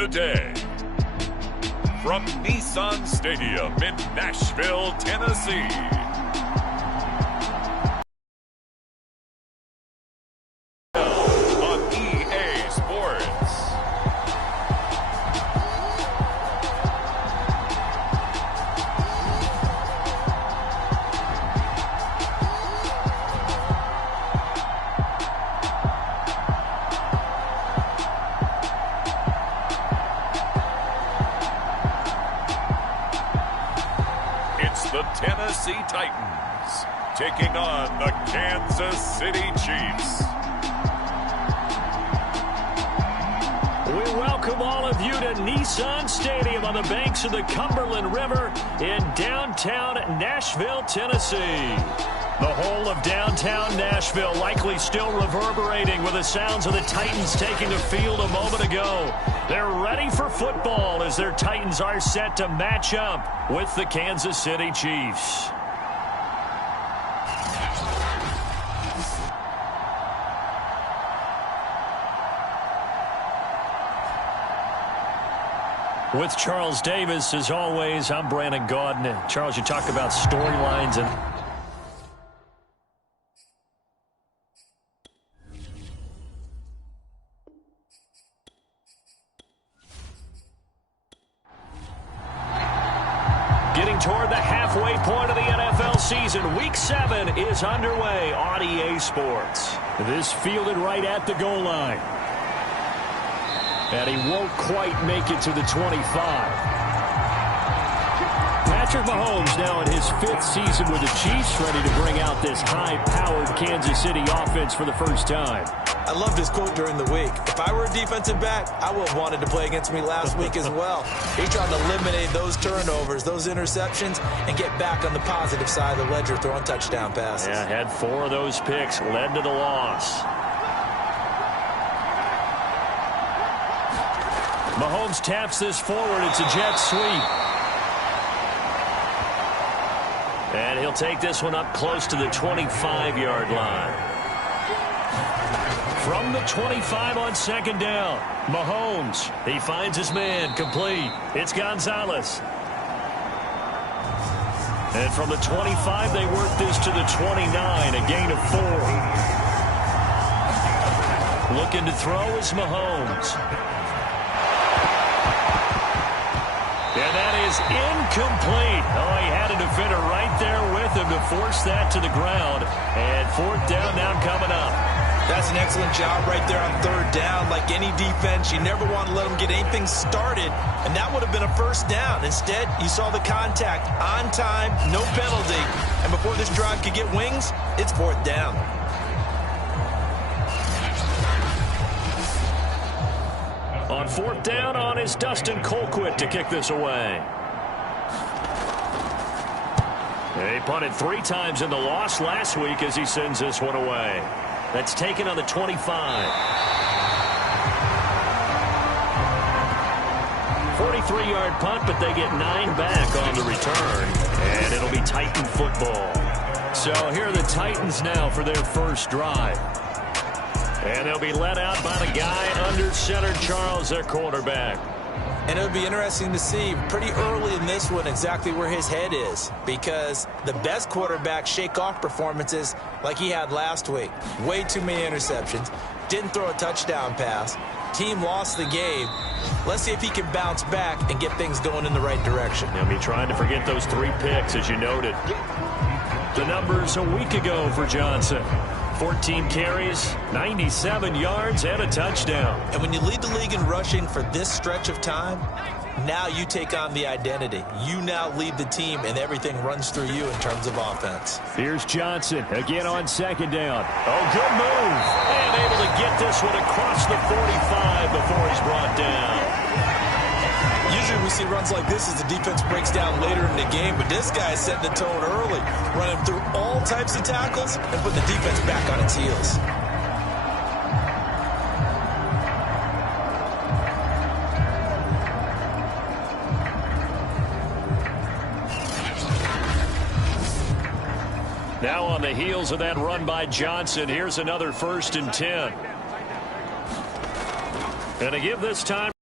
Today, from Nissan Stadium in Nashville, Tennessee, on EA Sports. It's the Tennessee Titans taking on the Kansas City Chiefs. We welcome all of you to Nissan Stadium on the banks of the Cumberland River in downtown Nashville, Tennessee. The whole of downtown Nashville likely still reverberating with the sounds of the Titans taking the field a moment ago. They're ready for football as their Titans are set to match up with the Kansas City Chiefs. With Charles Davis, as always, I'm Brandon Gaudin. Charles, you talk about storylines and getting toward the halfway point of the NFL season. Week 7 is underway on EA Sports. This fielded right at the goal line. And he won't quite make it to the 25. Patrick Mahomes now in his 5th season with the Chiefs, ready to bring out this high-powered Kansas City offense for the first time. I love this quote during the week. If I were a defensive back, I would have wanted to play against me last week as well. He's trying to eliminate those turnovers, those interceptions, and get back on the positive side of the ledger throwing touchdown passes. Yeah, had 4 of those picks, led to the loss. Mahomes taps this forward. It's a jet sweep. And he'll take this one up close to the 25-yard line. From the 25 on second down, Mahomes, he finds his man, complete. It's Gonzalez. And from the 25, they work this to the 29, a gain of 4. Looking to throw is Mahomes. And that is incomplete. Oh, he had a defender right there with him to force that to the ground. And 4th down now coming up. That's an excellent job right there on 3rd down. Like any defense, you never want to let them get anything started, and that would have been a 1st down. Instead, you saw the contact on time, no penalty, and before this drive could get wings, it's 4th down. On 4th down on is Dustin Colquitt to kick this away. He punted 3 times in the loss last week as he sends this one away. That's taken on the 25. 43-yard punt, but they get 9 back on the return. And it'll be Titan football. So here are the Titans now for their first drive. And they'll be led out by the guy under center, Charles, their quarterback. And it'll be interesting to see pretty early in this one exactly where his head is, because the best quarterbacks shake off performances like he had last week. Way too many interceptions. Didn't throw a touchdown pass. Team lost the game. Let's see if he can bounce back and get things going in the right direction. He'll be trying to forget those 3 picks, as you noted. The numbers a week ago for Johnson. 14 carries, 97 yards, and a touchdown. And when you lead the league in rushing for this stretch of time, now you take on the identity. You now lead the team, and everything runs through you in terms of offense. Here's Johnson again on second down. Oh, good move. And able to get this one across the 45 before he's brought down. Usually we see runs like this as the defense breaks down later in the game, but this guy set the tone early, running through all types of tackles and put the defense back on its heels. Now on the heels of that run by Johnson, here's another 1st and 10. And to give this time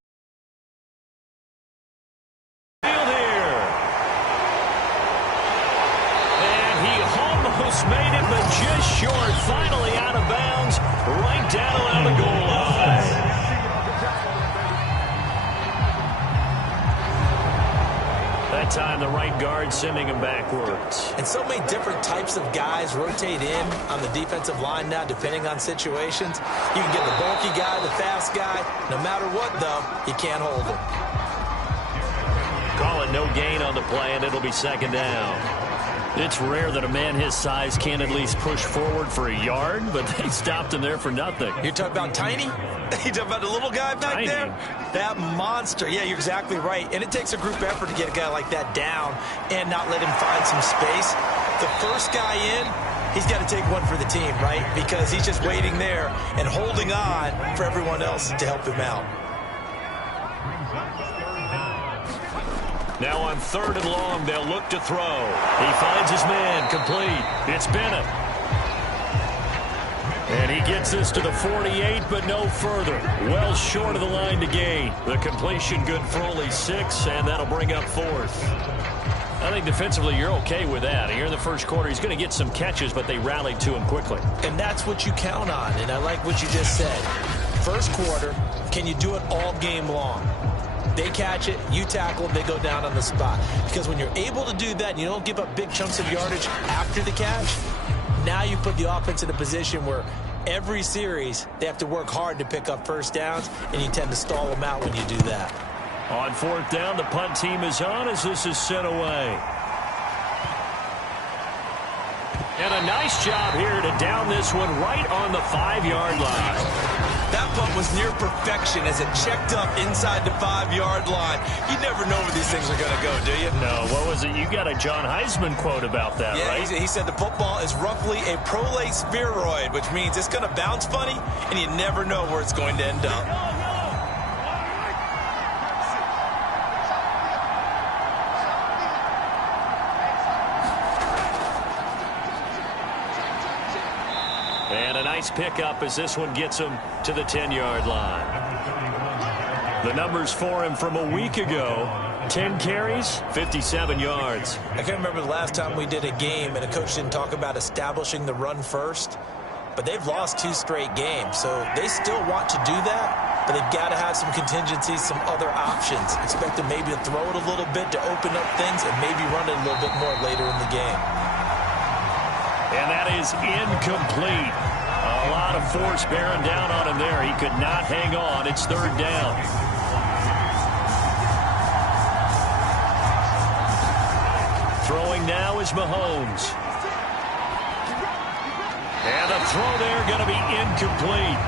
finally out of bounds, right down around the goal line. That time, the right guard sending him backwards. And so many different types of guys rotate in on the defensive line now, depending on situations. You can get the bulky guy, the fast guy. No matter what, though, you can't hold him. Call it no gain on the play, and it'll be second down. It's rare that a man his size can't at least push forward for a yard, but they stopped him there for nothing. You're talking about Tiny? You talking about the little guy back there? That monster. Yeah, you're exactly right. And it takes a group effort to get a guy like that down and not let him find some space. The first guy in, he's got to take one for the team, right? Because he's just waiting there and holding on for everyone else to help him out. Now on 3rd and long, they'll look to throw. He finds his man, complete. It's Bennett. And he gets this to the 48, but no further. Well short of the line to gain. The completion good for only 6, and that'll bring up 4th. I think defensively you're okay with that. Here in the first quarter, he's going to get some catches, but they rallied to him quickly. And that's what you count on, and I like what you just said. First quarter, can you do it all game long? They catch it, you tackle them, they go down on the spot. Because when you're able to do that and you don't give up big chunks of yardage after the catch, now you put the offense in a position where every series they have to work hard to pick up first downs, and you tend to stall them out when you do that. On 4th down, the punt team is on as this is sent away. And a nice job here to down this one right on the 5-yard line. That punt was near perfection as it checked up inside the 5-yard line. You never know where these things are going to go, do you? No, what was it? You got a John Heisman quote about that, right? He said the football is roughly a prolate spheroid, which means it's going to bounce funny, and you never know where it's going to end up. And a nice pickup as this one gets him to the 10-yard line. The numbers for him from a week ago, 10 carries, 57 yards. I can't remember the last time we did a game and a coach didn't talk about establishing the run first, but they've lost 2 straight games, so they still want to do that, but they've got to have some contingencies, some other options. Expect them maybe to throw it a little bit to open up things and maybe run it a little bit more later in the game. And that is incomplete. A lot of force bearing down on him there. He could not hang on. It's 3rd down. Throwing now is Mahomes. And the throw there going to be incomplete.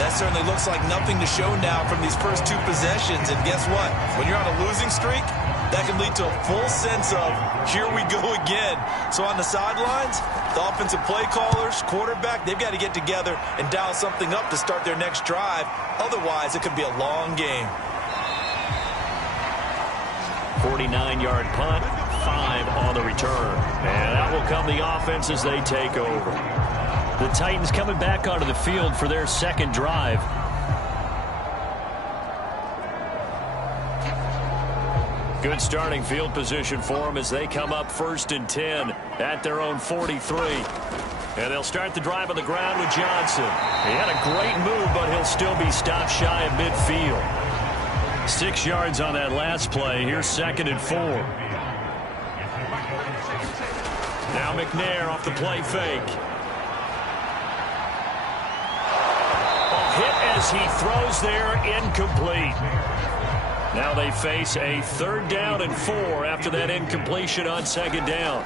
That certainly looks like nothing to show now from these first 2 possessions. And guess what? When you're on a losing streak, that can lead to a full sense of, here we go again. So on the sidelines, the offensive play callers, quarterback, they've got to get together and dial something up to start their next drive. Otherwise, it could be a long game. 49-yard punt, 5 on the return. And that will come the offense as they take over. The Titans coming back onto the field for their second drive. Good starting field position for them as they come up 1st and 10 at their own 43. And they'll start the drive on the ground with Johnson. He had a great move, but he'll still be stopped shy of midfield. 6 yards on that last play. Here's 2nd and 4. Now McNair off the play fake. Hit as he throws there, incomplete. Now they face a 3rd down and 4 after that incompletion on 2nd down.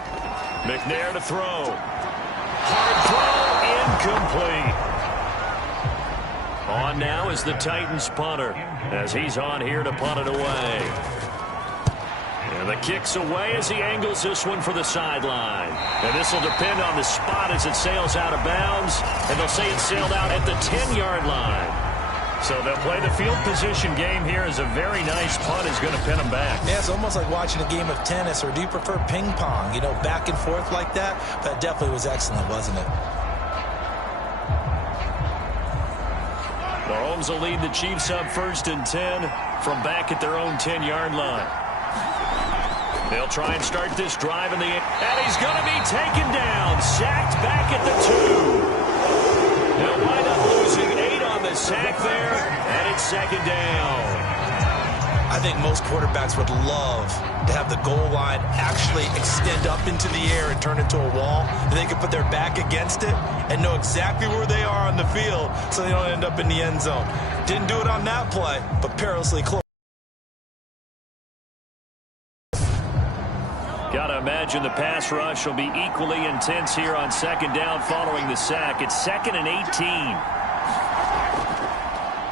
McNair to throw. Hard throw, incomplete. On now is the Titans punter as he's on here to punt it away. And the kick's away as he angles this one for the sideline. And this will depend on the spot as it sails out of bounds. And they'll say it sailed out at the 10-yard line. So they'll play the field position game here as a very nice punt is going to pin them back. Yeah, it's almost like watching a game of tennis, or do you prefer ping pong? You know, back and forth like that? That definitely was excellent, wasn't it? Mahomes will lead the Chiefs up 1st and 10 from back at their own 10-yard line. They'll try and start this drive in the end. And he's going to be taken down. Sacked back at the 2. They'll wind up losing 8 on the sack there. And it's second down. I think most quarterbacks would love to have the goal line actually extend up into the air and turn into a wall, and they can put their back against it and know exactly where they are on the field so they don't end up in the end zone. Didn't do it on that play, but perilously close. Gotta imagine the pass rush will be equally intense here on second down following the sack. It's 2nd and 18.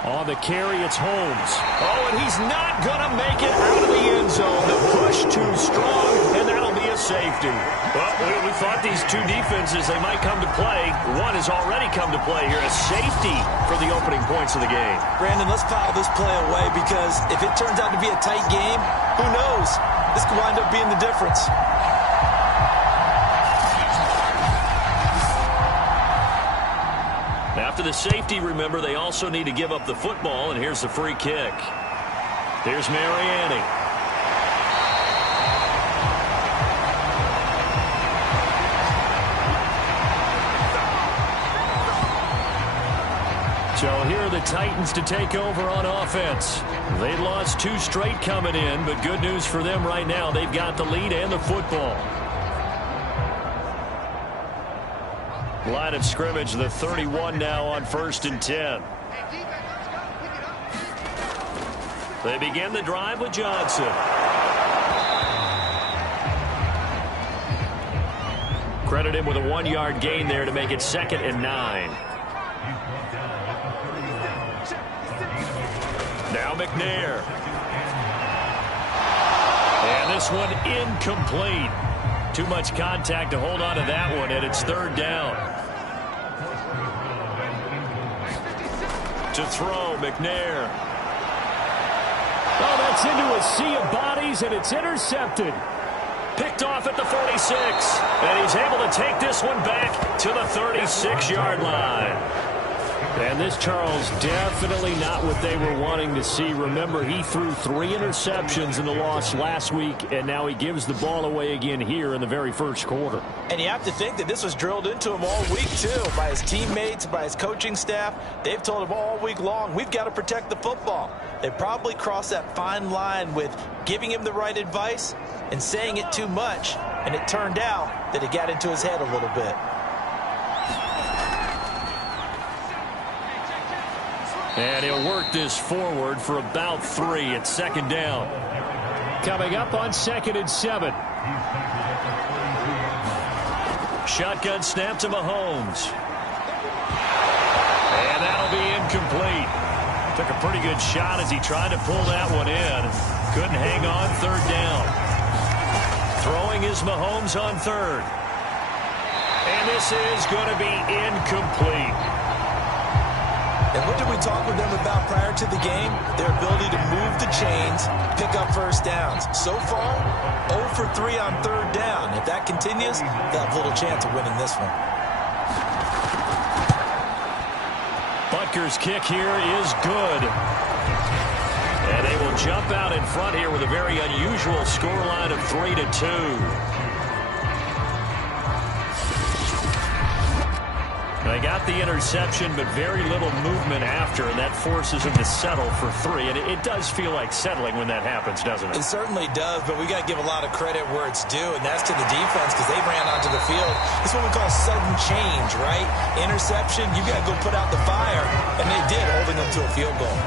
On the carry, it's Holmes. Oh, and he's not going to make it out of the end zone. The push too strong, and that'll be a safety. Well, we thought these two defenses, they might come to play. One has already come to play here. A safety for the opening points of the game. Brandon, let's file this play away because if it turns out to be a tight game, who knows? This could wind up being the difference. After the safety, remember, they also need to give up the football, and here's the free kick. Here's Mariani. So here are the Titans to take over on offense. They lost 2 straight coming in, but good news for them right now. They've got the lead and the football. Line of scrimmage, the 31 now on 1st and 10. They begin the drive with Johnson. Credit him with a 1-yard gain there to make it 2nd and 9. Now McNair. And this one incomplete. Too much contact to hold on to that one, and it's 3rd down. To throw, McNair. Oh, that's into a sea of bodies, and it's intercepted. Picked off at the 46, and he's able to take this one back to the 36-yard line. And this, Charles, definitely not what they were wanting to see. Remember, he threw 3 interceptions in the loss last week, and now he gives the ball away again here in the very first quarter. And you have to think that this was drilled into him all week, too, by his teammates, by his coaching staff. They've told him all week long, we've got to protect the football. They probably crossed that fine line with giving him the right advice and saying it too much, and it turned out that it got into his head a little bit. And he'll work this forward for about 3 at 2nd down. Coming up on 2nd and 7. Shotgun snap to Mahomes. And that'll be incomplete. Took a pretty good shot as he tried to pull that one in. Couldn't hang on 3rd down. Throwing is Mahomes on 3rd. And this is going to be incomplete. And what did we talk with them about prior to the game? Their ability to move the chains, pick up first downs. So far, 0 for 3 on 3rd down. If that continues, they'll have little chance of winning this one. Butker's kick here is good. And they will jump out in front here with a very unusual scoreline of 3-2. They got the interception, but very little movement after, and that forces them to settle for 3. And it does feel like settling when that happens, doesn't it? It certainly does, but we got to give a lot of credit where it's due, and that's to the defense because they ran onto the field. It's what we call sudden change, right? Interception, you got to go put out the fire, and they did, holding them to a field goal.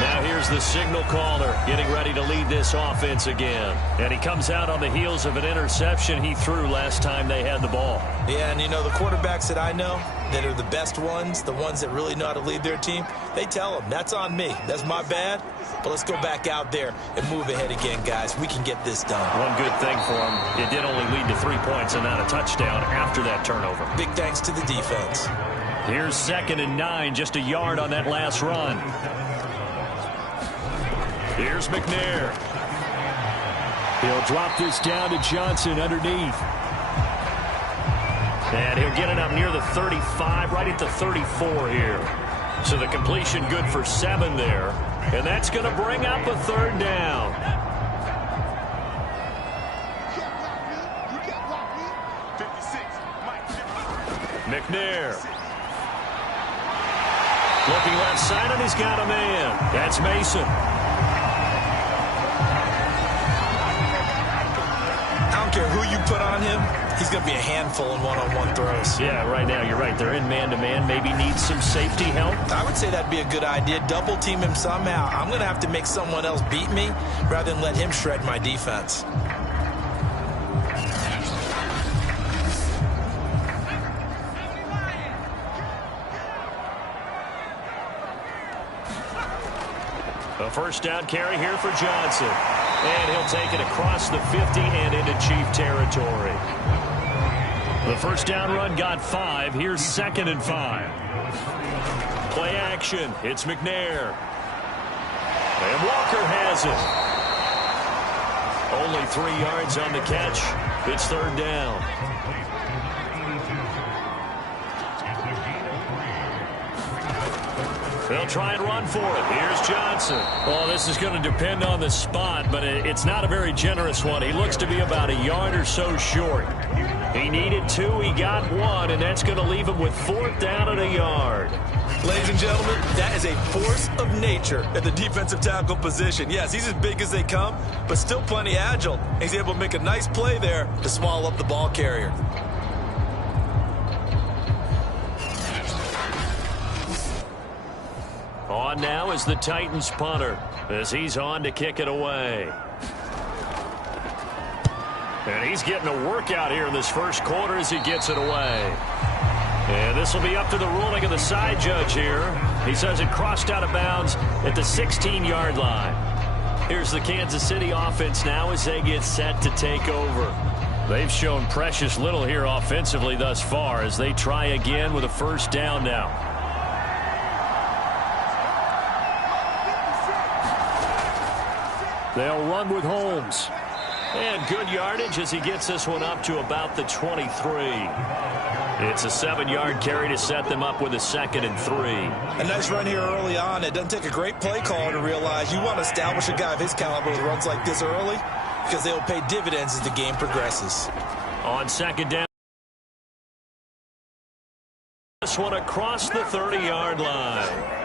Now here's the signal caller getting ready to lead this offense again. And he comes out on the heels of an interception he threw last time they had the ball. Yeah, and you know, the quarterbacks that I know that are the best ones, the ones that really know how to lead their team, they tell them, that's on me. That's my bad. But let's go back out there and move ahead again, guys. We can get this done. One good thing for him, it did only lead to 3 points and not a touchdown after that turnover. Big thanks to the defense. Here's 2nd and 9, just a yard on that last run. Here's McNair. He'll drop this down to Johnson underneath. And he'll get it up near the 35, right at the 34 here. So the completion good for 7 there. And that's going to bring up a 3rd down. McNair. Looking left side, and he's got a man. That's Mason. I don't care who you put on him. He's going to be a handful in one-on-one throws. Yeah, right now, you're right. They're in man-to-man. Maybe needs some safety help. I would say that'd be a good idea. Double team him somehow. I'm going to have to make someone else beat me rather than let him shred my defense. A first down carry here for Johnson. And he'll take it across the 50 and into Chief territory. The first down run got 5. Here's 2nd and 5. Play action. It's McNair. And Walker has it. Only 3 yards on the catch. It's 3rd down. They'll try and run for it. Here's Johnson. Well, this is going to depend on the spot, but it's not a very generous one. He looks to be about a yard or so short. He needed 2. He got 1, and that's going to leave him with 4th down and a yard. Ladies and gentlemen, that is a force of nature at the defensive tackle position. Yes, he's as big as they come, but still plenty agile. He's able to make a nice play there to swallow up the ball carrier. On now is the Titans punter as he's on to kick it away. And he's getting a workout here in this first quarter as he gets it away. And this will be up to the ruling of the side judge here. He says it crossed out of bounds at the 16-yard line. Here's the Kansas City offense now as they get set to take over. They've shown precious little here offensively thus far as they try again with a first down now. They'll run with Holmes. And good yardage as he gets this one up to about the 23. It's a 7-yard carry to set them up with a 2nd and 3. A nice run here early on. It doesn't take a great play caller to realize you want to establish a guy of his caliber with runs like this early because they will pay dividends as the game progresses. On 2nd down. This one across the 30-yard line.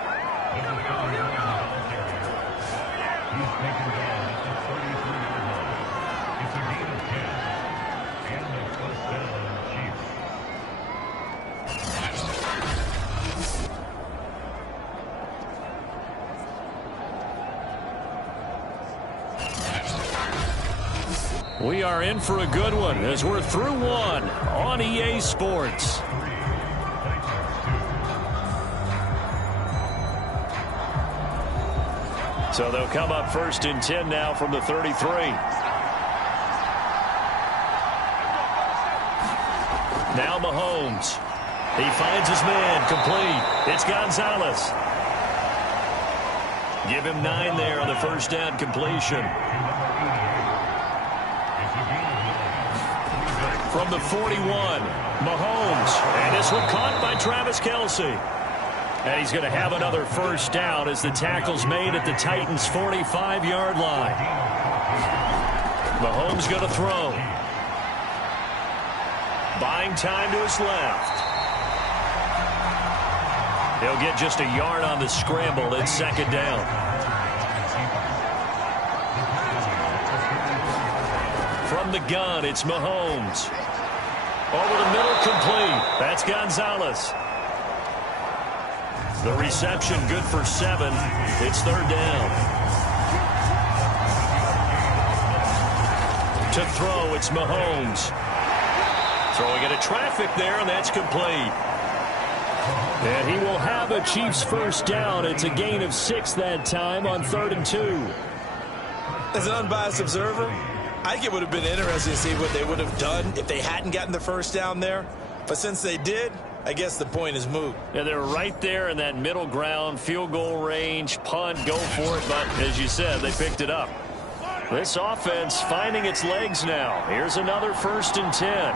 We are in for a good one as we're through one on EA Sports. So they'll come up 1st and 10 now from the 33. Now Mahomes. He finds his man complete. It's Gonzalez. Give him 9 there on the first down completion. From the 41, Mahomes. And this one caught by Travis Kelce. And he's going to have another first down as the tackle's made at the Titans' 45-yard line. Mahomes going to throw. Buying time to his left. He'll get just a yard on the scramble. It's 2nd down. From the gun, it's Mahomes. Over the middle, complete. That's Gonzalez. The reception good for 7. It's 3rd down. To throw, it's Mahomes. Throwing into traffic there, and that's complete. And he will have a Chiefs first down. It's a gain of 6 that time on 3rd and 2. As an unbiased observer, I think it would have been interesting to see what they would have done if they hadn't gotten the first down there. But since they did, I guess the point is moot. Yeah, they're right there in that middle ground, field goal range, punt, go for it. But as you said, they picked it up. This offense finding its legs now. Here's another 1st and 10.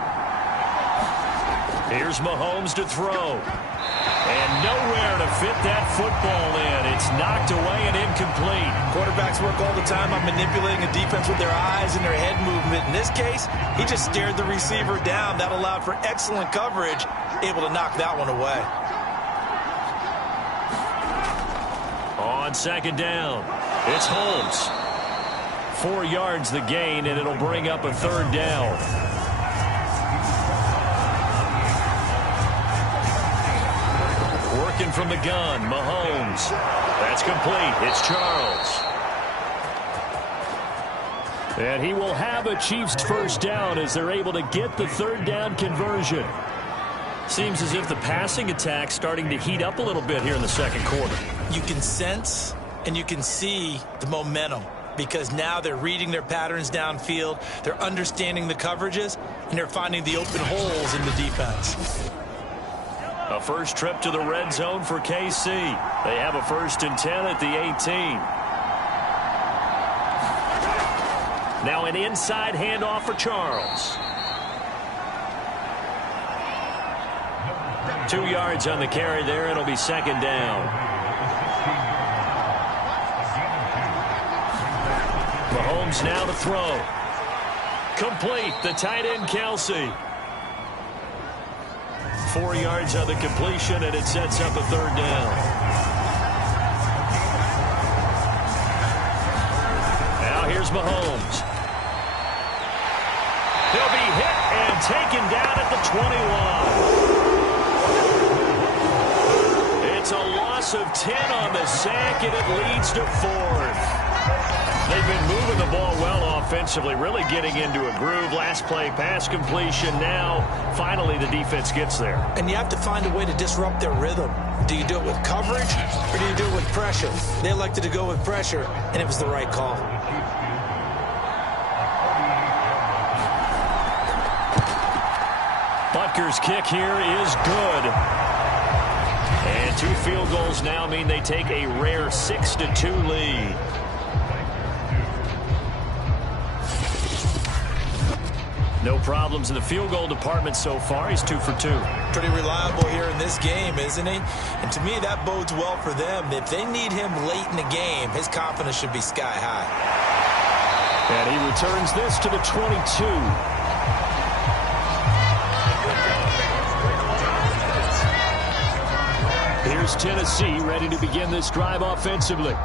Here's Mahomes to throw. And nowhere to fit that football in. It's knocked away and complete. Quarterbacks work all the time on manipulating a defense with their eyes and their head movement. In this case, he just stared the receiver down. That allowed for excellent coverage, able to knock that one away. On second down, it's Holmes. 4 yards the gain, and it'll bring up a third down. Working from the gun, Mahomes. That's complete. It's Charles. And he will have a Chiefs first down as they're able to get the third down conversion. Seems as if the passing attack's starting to heat up a little bit here in the second quarter. You can sense and you can see the momentum because now they're reading their patterns downfield, they're understanding the coverages, and they're finding the open holes in the defense. A first trip to the red zone for KC. They have a 1st and 10 at the 18. Now an inside handoff for Charles. 2 yards on the carry there. It'll be second down. Mahomes now to throw. Complete. The tight end, Kelsey. 4 yards on the completion, and it sets up a third down. Now here's Mahomes. He'll be hit and taken down at the 21. It's a loss of 10 on the sack, and it leads to 4th. They've been moving the ball well offensively, really getting into a groove. Last play, pass completion. Now, finally, the defense gets there. And you have to find a way to disrupt their rhythm. Do you do it with coverage, or do you do it with pressure? They elected to go with pressure, and it was the right call. Butker's kick here is good. And 2 field goals now mean they take a rare 6-2 lead. No problems in the field goal department so far. He's 2 for 2. Pretty reliable here in this game, isn't he? And to me, that bodes well for them. If they need him late in the game, his confidence should be sky high. And he returns this to the 22. Here's Tennessee ready to begin this drive offensively.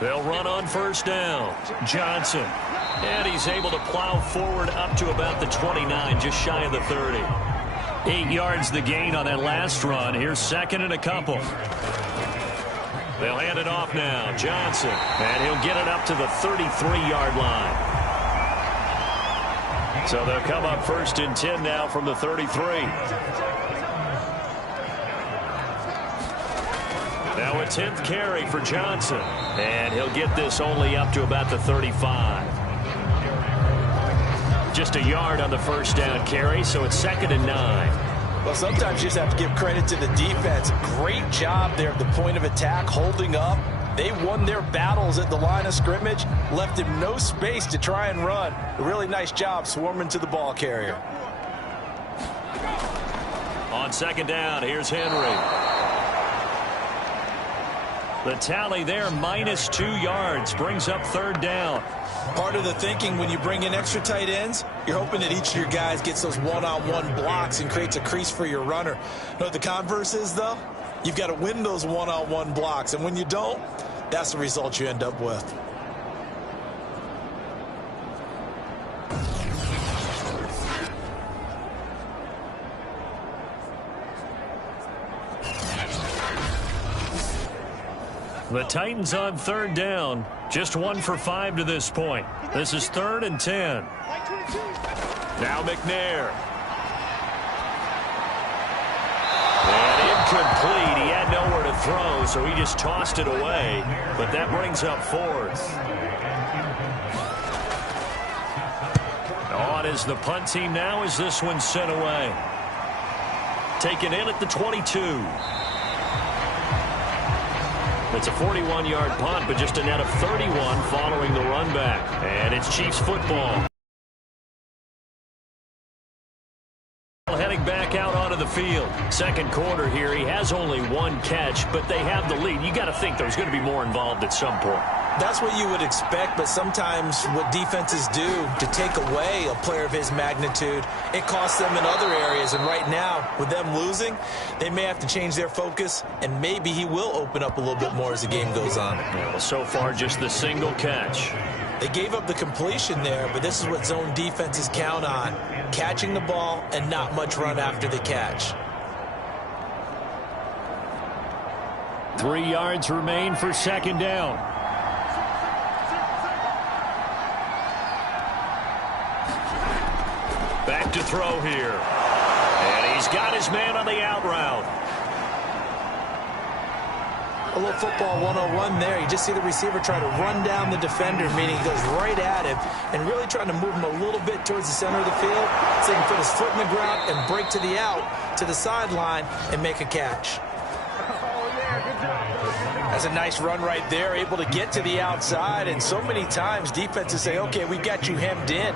They'll run on first down. Johnson. And he's able to plow forward up to about the 29, just shy of the 30. 8 yards the gain on that last run. Here's second and a couple. They'll hand it off now. Johnson. And he'll get it up to the 33-yard line. So they'll come up 1st and 10 now from the 33. Now a 10th carry for Johnson. And he'll get this only up to about the 35. Just a yard on the first down carry, so it's 2nd and 9. Well, sometimes you just have to give credit to the defense. Great job there at the point of attack, holding up. They won their battles at the line of scrimmage, left him no space to try and run. A really nice job swarming to the ball carrier. On second down, here's Henry. The tally there, -2 yards, brings up third down. Part of the thinking when you bring in extra tight ends, you're hoping that each of your guys gets those one-on-one blocks and creates a crease for your runner. You know what the converse is, though? You've got to win those one-on-one blocks, and when you don't, that's the result you end up with. The Titans on third down. Just 1 for 5 to this point. This is 3rd and 10. Now McNair. And incomplete. He had nowhere to throw, so he just tossed it away. But that brings up 4th. On is the punt team now as this one's sent away. Taken in at the 22. It's a 41-yard punt, but just a net of 31 following the run back. And it's Chiefs football. Heading back out onto the field. Second quarter here. He has only one catch, but they have the lead. You got to think there's going to be more involved at some point. That's what you would expect, but sometimes what defenses do to take away a player of his magnitude, it costs them in other areas. And right now, with them losing, they may have to change their focus, and maybe he will open up a little bit more as the game goes on. Yeah, well, so far, just the single catch. They gave up the completion there, but this is what zone defenses count on, catching the ball and not much run after the catch. 3 yards remain for second down. Back to throw here. And he's got his man on the out route. A little football 101 there. You just see the receiver try to run down the defender, meaning he goes right at him and really trying to move him a little bit towards the center of the field so he can put his foot in the ground and break to the out, to the sideline, and make a catch. That's a nice run right there, able to get to the outside, and so many times defenses say, okay, we got you hemmed in.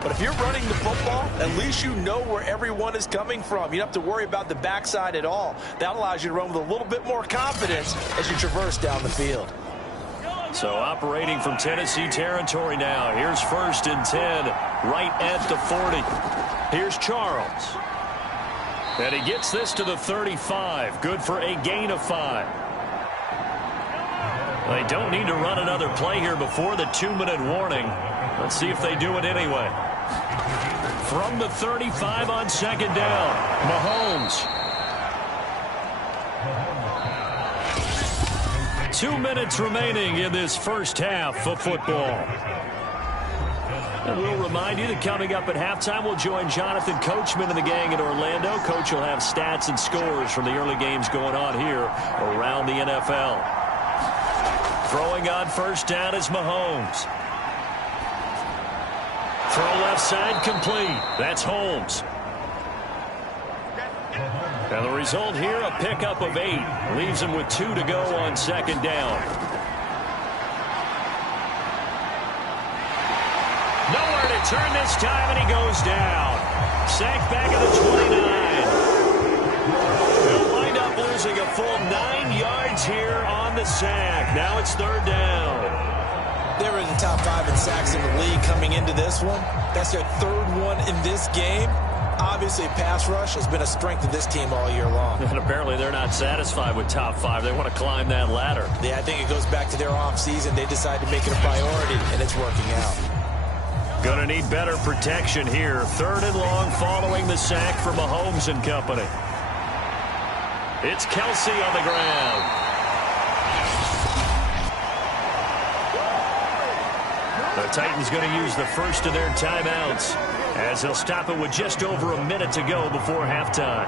But if you're running the football, at least you know where everyone is coming from. You don't have to worry about the backside at all. That allows you to run with a little bit more confidence as you traverse down the field. So operating from Tennessee territory now. Here's 1st and 10, right at the 40. Here's Charles. And he gets this to the 35. Good for a gain of 5. They don't need to run another play here before the 2-minute warning. Let's see if they do it anyway. From the 35 on second down, Mahomes. 2 minutes remaining in this first half of football. And we'll remind you that coming up at halftime, we'll join Jonathan Coachman and the gang in Orlando. Coach will have stats and scores from the early games going on here around the NFL. Throwing on first down is Mahomes. Throw left side complete. That's Holmes. And the result here, a pickup of 8. Leaves him with 2 to go on second down. Nowhere to turn this time, and he goes down. Sacked back at the 29. They'll wind up losing a full 9 yards here on the sack. Now it's third down. They were in the top 5 in sacks in the league coming into this one. That's their 3rd one in this game. Obviously, pass rush has been a strength of this team all year long. And apparently they're not satisfied with top 5. They want to climb that ladder. Yeah, I think it goes back to their offseason. They decided to make it a priority, and it's working out. Going to need better protection here. 3rd and long following the sack for Mahomes and company. It's Kelsey on the ground. The Titans going to use the first of their timeouts as they'll stop it with just over a minute to go before halftime.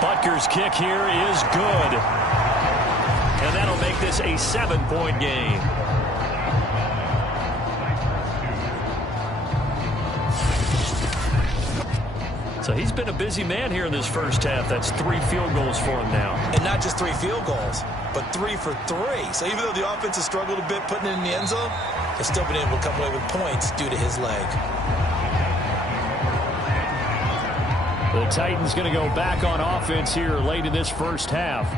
Butker's kick here is good. And that'll make this a 7-point game. So he's been a busy man here in this first half. That's 3 field goals for him now. And not just 3 field goals, but 3 for 3. So even though the offense has struggled a bit putting it in the end zone, they've still been able to come away with points due to his leg. The Titans going to go back on offense here late in this first half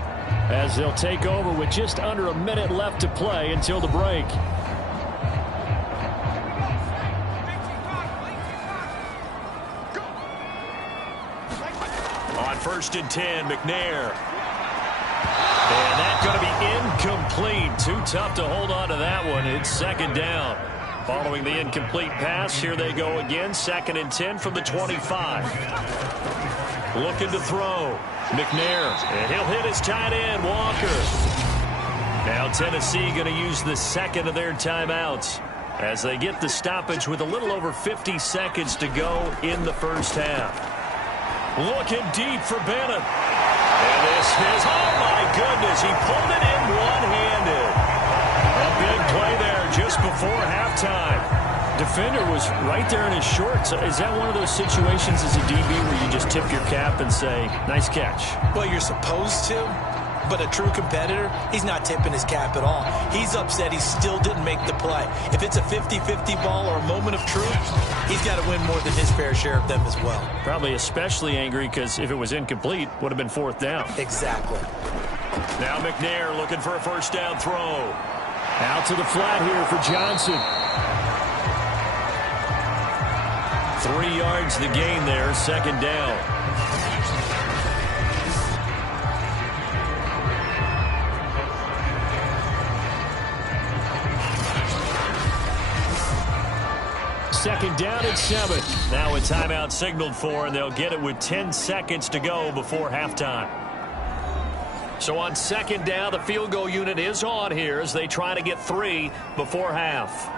as they'll take over with just under a minute left to play until the break. On 1st and 10, McNair. And that's going to be incomplete. Too tough to hold on to that one. It's second down. Following the incomplete pass, here they go again. 2nd and 10 from the 25. Looking to throw. McNair. And he'll hit his tight end, Walker. Now Tennessee going to use the second of their timeouts as they get the stoppage with a little over 50 seconds to go in the first half. Looking deep for Bennett. And this is, oh my goodness, he pulled it in one-handed. A big play there just before halftime. Defender was right there in his shorts. Is that one of those situations as a DB where you just tip your cap and say, nice catch? Well, you're supposed to, but a true competitor, he's not tipping his cap at all. He's upset he still didn't make the play. If it's a 50-50 ball or a moment of truth, he's got to win more than his fair share of them as well. Probably especially angry because if it was incomplete, would have been fourth down. Exactly. Now McNair looking for a first down throw. Out to the flat here for Johnson. 3 yards the gain there, second down. Second down at 7. Now a timeout signaled for, and they'll get it with 10 seconds to go before halftime. So on second down, the field goal unit is on here as they try to get 3 before half.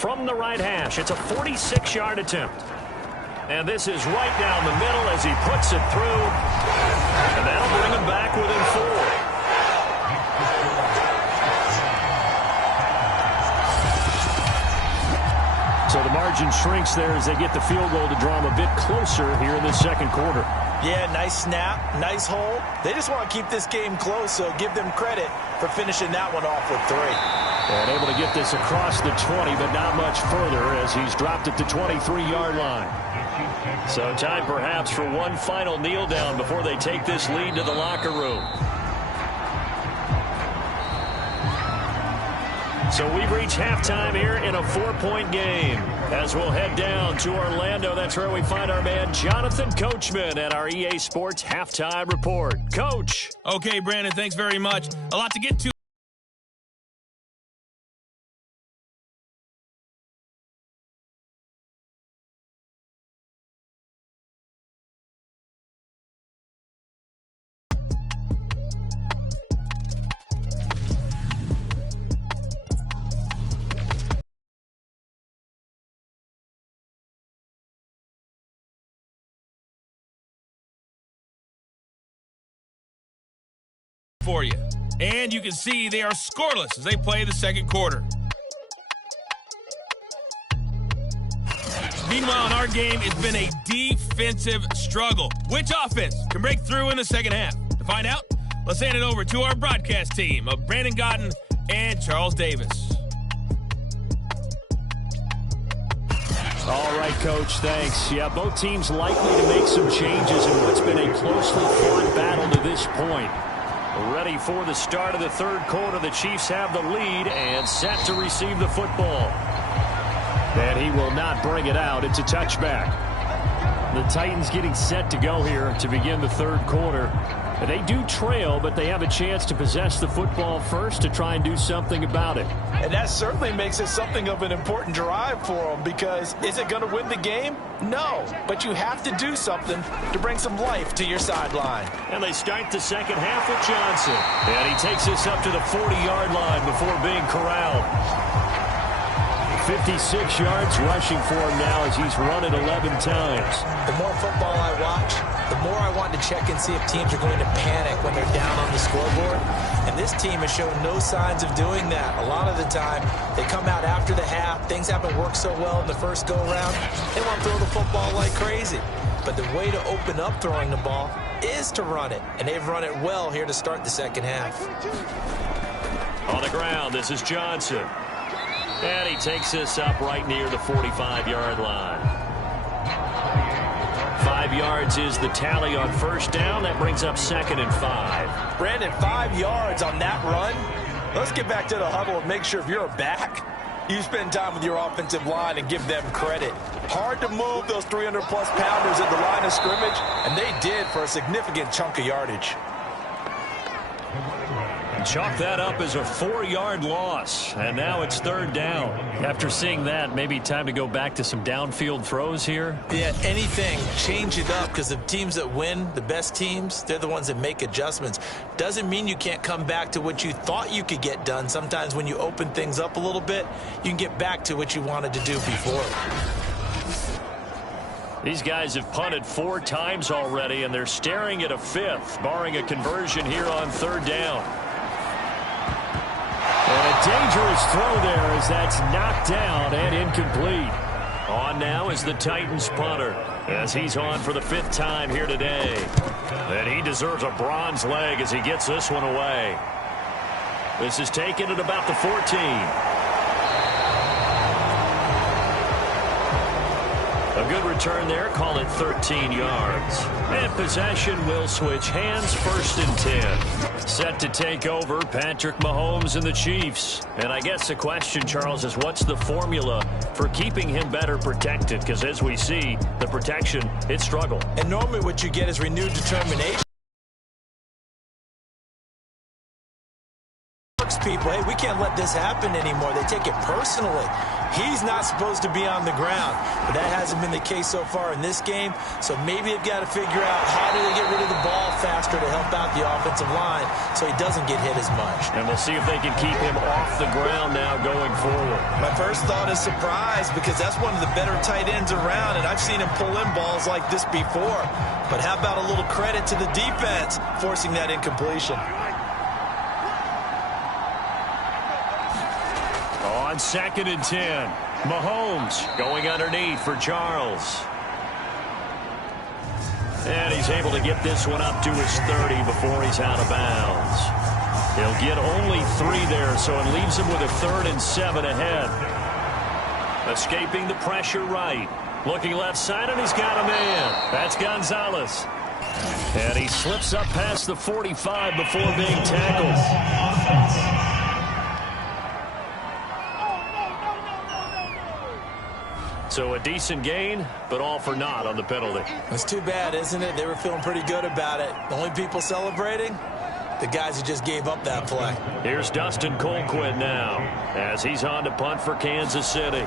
From the right hash, it's a 46-yard attempt. And this is right down the middle as he puts it through. And that'll bring him back within 4. So the margin shrinks there as they get the field goal to draw them a bit closer here in the second quarter. Yeah, nice snap, nice hole. They just want to keep this game close, so give them credit for finishing that one off with 3. And able to get this across the 20, but not much further as he's dropped at the 23-yard line. So time perhaps for one final kneel down before they take this lead to the locker room. So we've reached halftime here in a 4-point game. As we'll head down to Orlando, that's where we find our man Jonathan Coachman at our EA Sports Halftime Report. Coach. Okay, Brandon, thanks very much. A lot to get to. For you. And you can see they are scoreless as they play the second quarter. Meanwhile, in our game, it's been a defensive struggle. Which offense can break through in the second half? To find out, let's hand it over to our broadcast team of Brandon Godden and Charles Davis. All right, Coach, thanks. Yeah, both teams likely to make some changes in what's been a closely fought battle to this point. Ready for the start of the third quarter. The Chiefs have the lead and set to receive the football. And he will not bring it out. It's a touchback. The Titans getting set to go here to begin the third quarter. They do trail, but they have a chance to possess the football first to try and do something about it. And that certainly makes it something of an important drive for them, because is it going to win the game? No, but you have to do something to bring some life to your sideline. And they start the second half with Johnson. And he takes this up to the 40-yard line before being corralled. 56 yards rushing for him now as he's run it 11 times. The more football I watch, the more I want to check and see if teams are going to panic when they're down on the scoreboard. And this team has shown no signs of doing that. A lot of the time, they come out after the half. Things haven't worked so well in the first go-around. They want to throw the football like crazy. But the way to open up throwing the ball is to run it. And they've run it well here to start the second half. On the ground, this is Johnson. And he takes this up right near the 45-yard line. 5 yards is the tally on first down. That brings up 2nd and 5. Brandon, 5 yards on that run. Let's get back to the huddle and make sure if you're a back, you spend time with your offensive line and give them credit. Hard to move those 300-plus pounders at the line of scrimmage, and they did for a significant chunk of yardage. Chalk that up as a 4-yard loss, and now it's third down. After seeing that, maybe time to go back to some downfield throws here. Yeah, anything, change it up, because the teams that win, the best teams, they're the ones that make adjustments. Doesn't mean you can't come back to what you thought you could get done. Sometimes when you open things up a little bit, you can get back to what you wanted to do before. These guys have punted 4 times already, and they're staring at a 5th, barring a conversion here on third down. And a dangerous throw there as that's knocked down and incomplete. On now is the Titans punter as he's on for the 5th time here today. And he deserves a bronze leg as he gets this one away. This is taken at about the 14. A good return there, call it 13 yards. And possession will switch hands, 1st and 10. Set to take over, Patrick Mahomes and the Chiefs. And I guess the question, Charles, is what's the formula for keeping him better protected? Because as we see, the protection, it struggled. And normally what you get is renewed determination. People, hey, we can't let this happen anymore. They take it personally. He's not supposed to be on the ground, but that hasn't been the case so far in this game. So maybe they've got to figure out how do they get rid of the ball faster to help out the offensive line so he doesn't get hit as much. And we'll see if they can keep him off the ground now going forward. My first thought is surprise because that's one of the better tight ends around, and I've seen him pull in balls like this before. But how about a little credit to the defense forcing that incompletion? On 2nd and 10, Mahomes going underneath for Charles. And he's able to get this one up to his 30 before he's out of bounds. He'll get only 3 there, so it leaves him with a 3rd and 7 ahead. Escaping the pressure right. Looking left side, and he's got a man. That's Gonzalez. And he slips up past the 45 before being tackled. So a decent gain, but all for naught on the penalty. It's too bad, isn't it? They were feeling pretty good about it. The only people celebrating, the guys who just gave up that play. Here's Dustin Colquitt now as he's on to punt for Kansas City.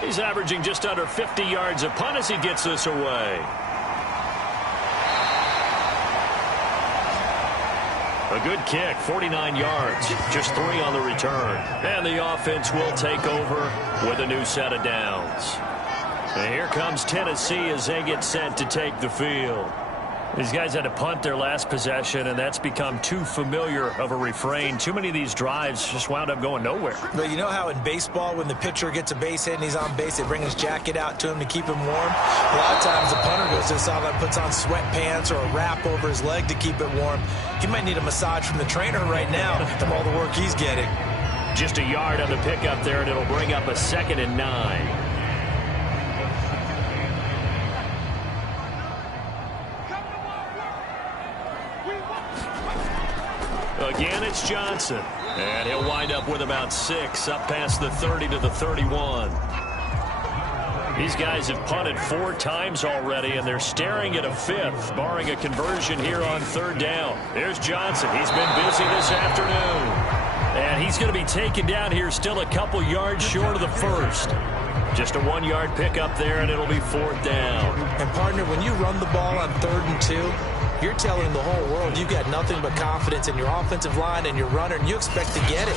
He's averaging just under 50 yards a punt as he gets this away. A good kick, 49 yards, just 3 on the return. And the offense will take over with a new set of downs. And here comes Tennessee as they get set to take the field. These guys had to punt their last possession, and that's become too familiar of a refrain. Too many of these drives just wound up going nowhere. But you know how in baseball, when the pitcher gets a base hit and he's on base, they bring his jacket out to him to keep him warm? A lot of times the punter goes to the sideline, puts on sweatpants or a wrap over his leg to keep it warm. He might need a massage from the trainer right now from all the work he's getting. Just a yard on the pickup there, and it'll bring up a 2nd and 9. Again, it's Johnson. And he'll wind up with about 6 up past the 30 to the 31. These guys have punted 4 times already, and they're staring at a 5th, barring a conversion here on 3rd down. There's Johnson. He's been busy this afternoon. And he's going to be taken down here still a couple yards short of the 1st. Just a 1-yard pickup there, and it'll be 4th down. And, partner, when you run the ball on 3rd and 2, you're telling the whole world you've got nothing but confidence in your offensive line and your runner, and you expect to get it.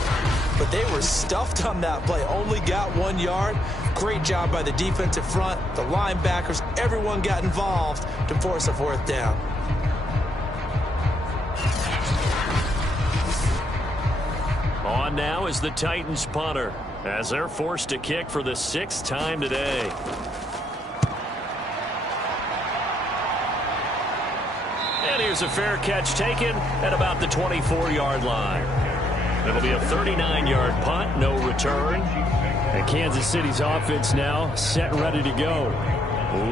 But they were stuffed on that play. Only got 1 yard. Great job by the defensive front, the linebackers. Everyone got involved to force a 4th down. On now is the Titans punter as they're forced to kick for the 6th time today. And here's a fair catch taken at about the 24-yard line. It'll be a 39-yard punt, no return. And Kansas City's offense now set and ready to go.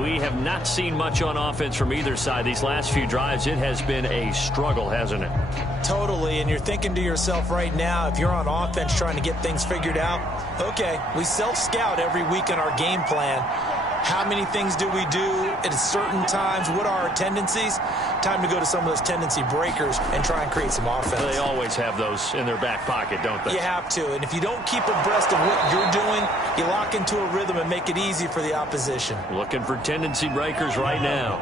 We have not seen much on offense from either side. These last few drives, it has been a struggle, hasn't it? Totally, and you're thinking to yourself right now, if you're on offense trying to get things figured out, okay, we self-scout every week in our game plan. How many things do we do at certain times? What are our tendencies? Time to go to some of those tendency breakers and try and create some offense. They always have those in their back pocket, don't they? You have to, and if you don't keep abreast of what you're doing, you lock into a rhythm and make it easy for the opposition. Looking for tendency breakers right now.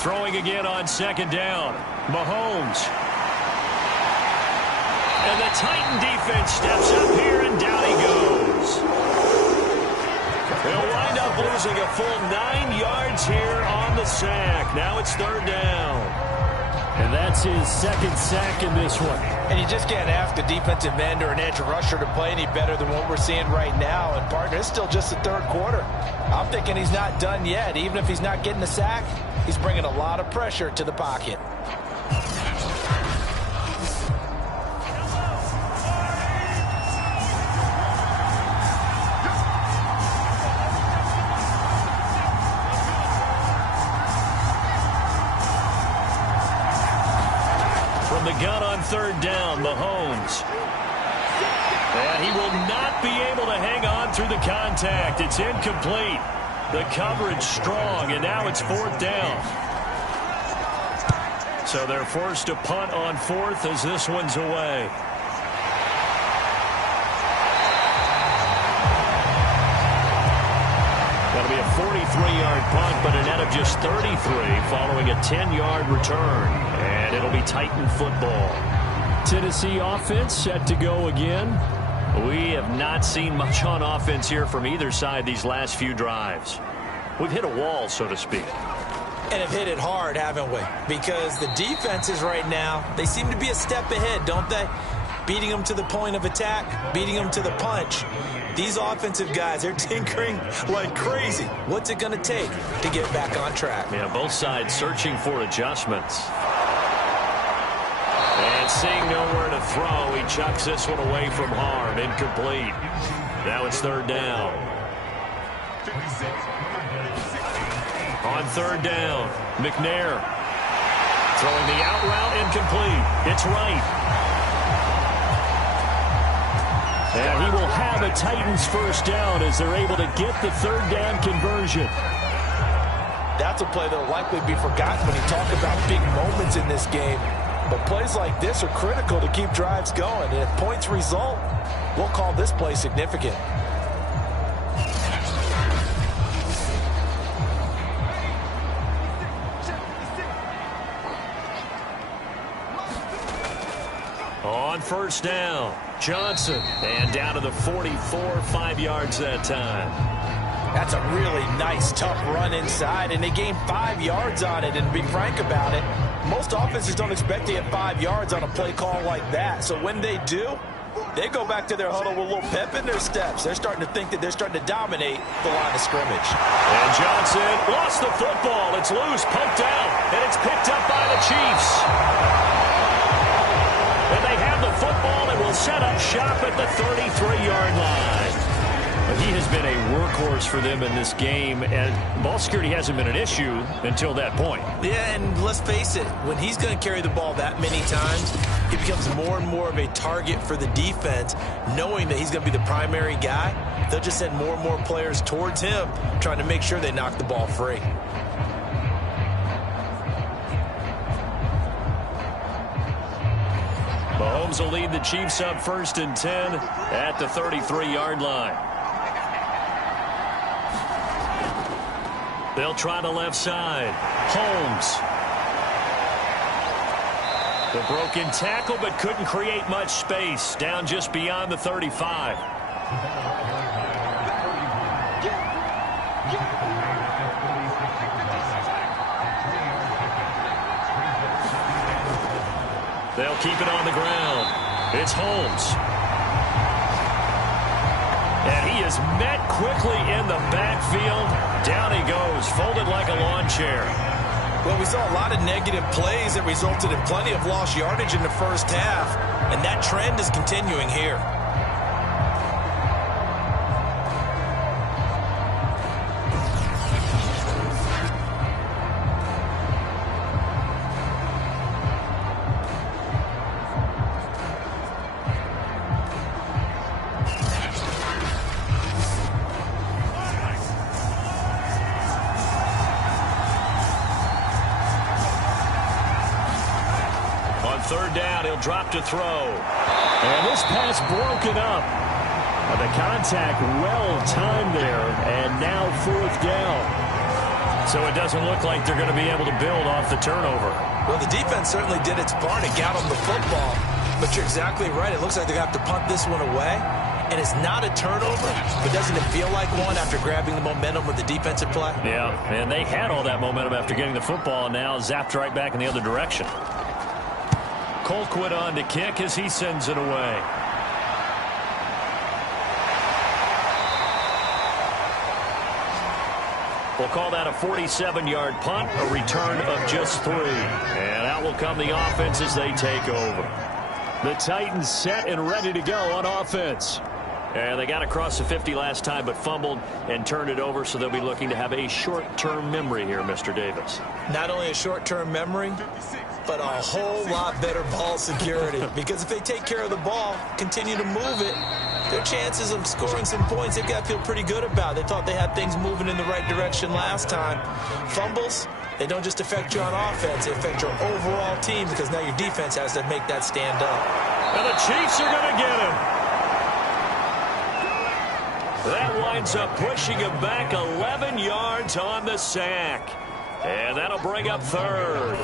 Throwing again on 2nd down. Mahomes. And the Titan defense steps up here, and down he goes. They'll wind up losing a full 9 yards here on the sack. Now it's 3rd down. And that's his second sack in this one. And you just can't ask a defensive end or an edge rusher to play any better than what we're seeing right now. And, partner, it's still just the third quarter. I'm thinking he's not done yet. Even if he's not getting the sack, he's bringing a lot of pressure to the pocket. From the gun on third down, Mahomes. And he will not be able to hang on through the contact. It's incomplete. The coverage strong, and now it's fourth down. So they're forced to punt on fourth as this one's away. That'll be a 43-yard punt, but a net of just 33 following a 10-yard return. And it'll be Titan football. Tennessee offense set to go again. We have not seen much on offense here from either side these last few drives. We've hit a wall, so to speak. And have hit it hard, haven't we? Because the defenses right now, they seem to be a step ahead, don't they? Beating them to the point of attack, beating them to the punch. These offensive guys, they're tinkering like crazy. What's it going to take to get back on track? Yeah, both sides searching for adjustments. And seeing nowhere to throw, he chucks this one away from harm. Incomplete. Now it's third down. On third down, McNair throwing the out route, incomplete. It's right. And he will have a Titans first down as they're able to get the third down conversion. That's a play that will likely be forgotten when you talk about big moments in this game. But plays like this are critical to keep drives going. And if points result, we'll call this play significant. On first down, Johnson. And down to the 44, 5 yards that time. That's a really nice, tough run inside, and they gained 5 yards on it. And to be frank about it, most offenses don't expect to get 5 yards on a play call like that. So when they do, they go back to their huddle with a little pep in their steps. They're starting to think that they're starting to dominate the line of scrimmage. And Johnson lost the football. It's loose, poked out, and it's picked up by the Chiefs. And they have the football and will set up shop at the 33-yard line. But he has been a workhorse for them in this game, and ball security hasn't been an issue until that point. Yeah, and let's face it, when he's going to carry the ball that many times, he becomes more and more of a target for the defense, knowing that he's going to be the primary guy. They'll just send more and more players towards him, trying to make sure they knock the ball free. Mahomes will lead the Chiefs up 1st and 10 at the 33-yard line. They'll try the left side. Holmes. The broken tackle, but couldn't create much space. Down just beyond the 35. They'll keep it on the ground. It's Holmes. And he is met quickly in the backfield. Down he goes, folded like a lawn chair. Well, we saw a lot of negative plays that resulted in plenty of lost yardage in the first half, and that trend is continuing here. Third down, he'll drop to throw. And this pass broken up. The contact well timed there, and now fourth down. So it doesn't look like they're going to be able to build off the turnover. Well, the defense certainly did its part to get them the football. But you're exactly right. It looks like they're going to have to punt this one away. And it's not a turnover, but doesn't it feel like one after grabbing the momentum with the defensive play? Yeah, and they had all that momentum after getting the football, and now zapped right back in the other direction. Colquitt on to kick as he sends it away. We'll call that a 47-yard punt, a return of just 3. And out will come the offense as they take over. The Titans set and ready to go on offense. And they got across the 50 last time but fumbled and turned it over, so they'll be looking to have a short-term memory here, Mr. Davis. Not only a short-term memory, but a whole lot better ball security. Because if they take care of the ball, continue to move it, their chances of scoring some points, they've got to feel pretty good about. They thought they had things moving in the right direction last time. Fumbles, they don't just affect you on offense, they affect your overall team because now your defense has to make that stand up. And the Chiefs are going to get him. That winds up pushing him back 11 yards on the sack. And that'll bring up 3rd.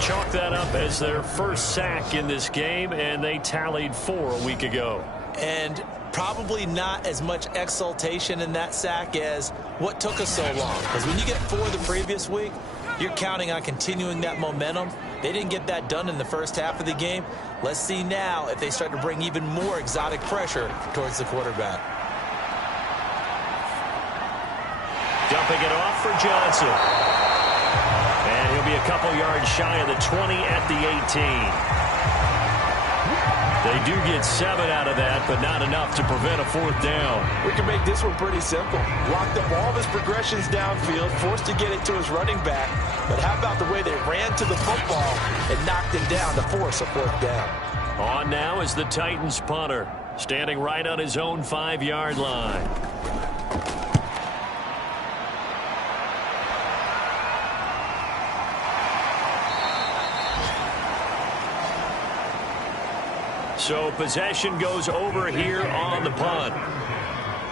Chalk that up as their first sack in this game, and they tallied 4 a week ago. And probably not as much exultation in that sack as what took us so long. Because when you get 4 the previous week, you're counting on continuing that momentum. They didn't get that done in the first half of the game. Let's see now if they start to bring even more exotic pressure towards the quarterback. Dumping it off for Johnson. And he'll be a couple yards shy of the 20 at the 18. They do get 7 out of that, but not enough to prevent a 4th down. We can make this one pretty simple. Locked up all of his progressions downfield, forced to get it to his running back. But how about the way they ran to the football and knocked him down to force a 4th down? On now is the Titans punter, standing right on his own 5-yard line. So possession goes over here on the punt.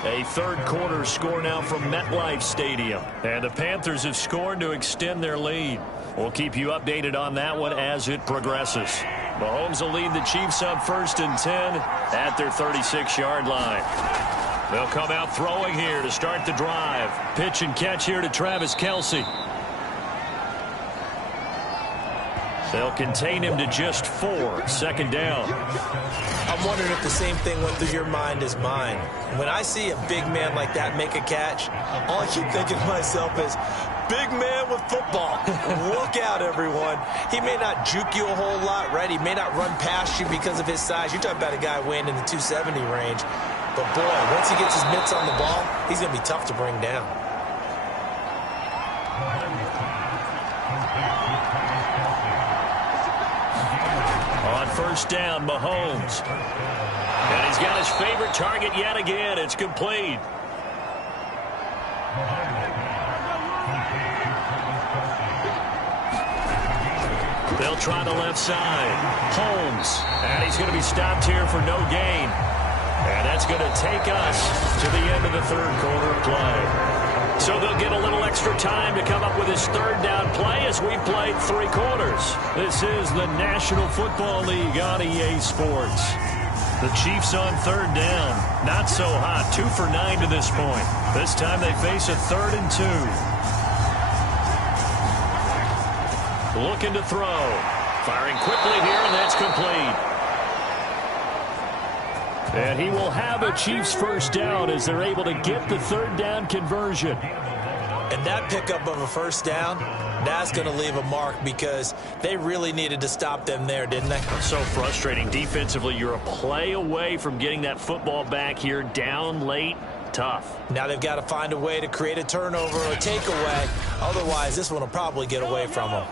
A third quarter score now from MetLife Stadium. And the Panthers have scored to extend their lead. We'll keep you updated on that one as it progresses. Mahomes will lead the Chiefs up 1st and 10 at their 36-yard line. They'll come out throwing here to start the drive. Pitch and catch here to Travis Kelce. They'll contain him to just 4. 2nd down. I'm wondering if the same thing went through your mind as mine. When I see a big man like that make a catch, all I keep thinking to myself is, big man with football. Look out, everyone. He may not juke you a whole lot, right? He may not run past you because of his size. You're talking about a guy weighing in the 270 range. But, boy, once he gets his mitts on the ball, he's going to be tough to bring down. On 1st down, Mahomes. And he's got his favorite target yet again. It's complete. They'll try the left side. Holmes. And he's going to be stopped here for no gain. And that's going to take us to the end of the 3rd quarter play. So they'll get a little extra time to come up with his 3rd down play as we played 3 quarters. This is the National Football League on EA Sports. The Chiefs on 3rd down. Not so hot. 2 for 9 to this point. This time they face a 3rd and 2. Looking to throw. Firing quickly here, and that's complete. And he will have a Chiefs 1st down as they're able to get the 3rd down conversion. And that pickup of a 1st down, that's going to leave a mark because they really needed to stop them there, didn't they? So frustrating. Defensively, you're a play away from getting that football back here down late. Tough. Now they've got to find a way to create a turnover or a takeaway. Otherwise, this one will probably get away from them.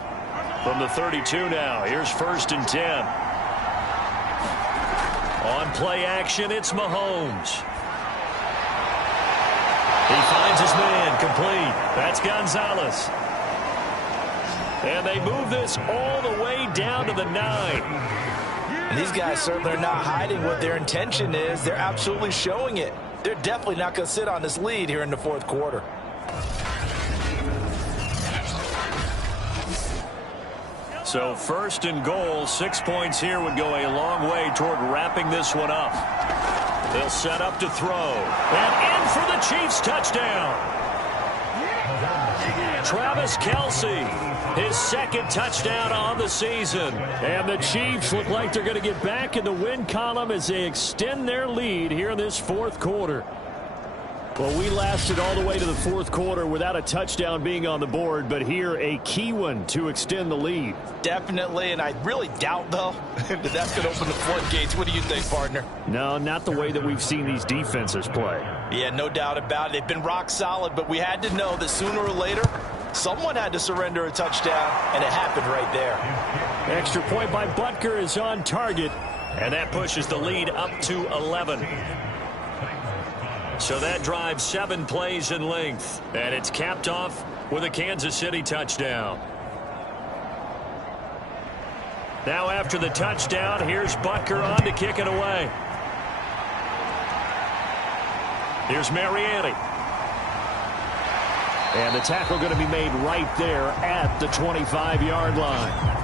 From the 32 now, here's 1st and 10. On play action, it's Mahomes. He finds his man, complete. That's Gonzalez. And they move this all the way down to the 9. And these guys certainly are not hiding what their intention is. They're absolutely showing it. They're definitely not going to sit on this lead here in the 4th quarter. So 1st and goal, 6 points here would go a long way toward wrapping this one up. They'll set up to throw. And in for the Chiefs touchdown. Travis Kelce. his second touchdown on the season. And the Chiefs look like they're going to get back in the win column as they extend their lead here in this fourth quarter. Well, we lasted all the way to the fourth quarter without a touchdown being on the board, but here a key one to extend the lead. Definitely, and I really doubt, though, that that's going to open the floodgates. What do you think, partner? No, not the way that we've seen these defenses play. Yeah, no doubt about it. They've been rock solid, but we had to know that sooner or later, someone had to surrender a touchdown, and it happened right there. Extra point by Butker is on target, and that pushes the lead up to 11. So that drives 7 plays in length, and it's capped off with a Kansas City touchdown. Now after the touchdown, here's Butker on to kick it away. Here's Mariani. And the tackle going to be made right there at the 25-yard line.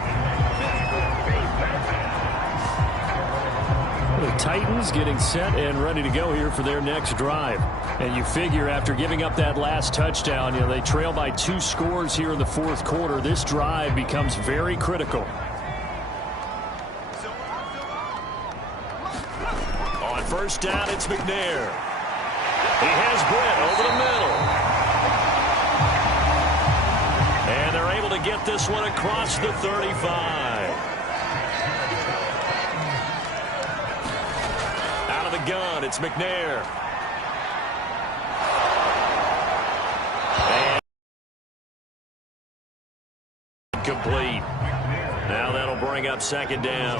The Titans getting set and ready to go here for their next drive. And you figure after giving up that last touchdown, they trail by 2 scores here in the fourth quarter. This drive becomes very critical. On first down, it's McNair. He has Britt over the middle. And they're able to get this one across the 35. The gun, it's McNair. And complete. Now that'll bring up second down.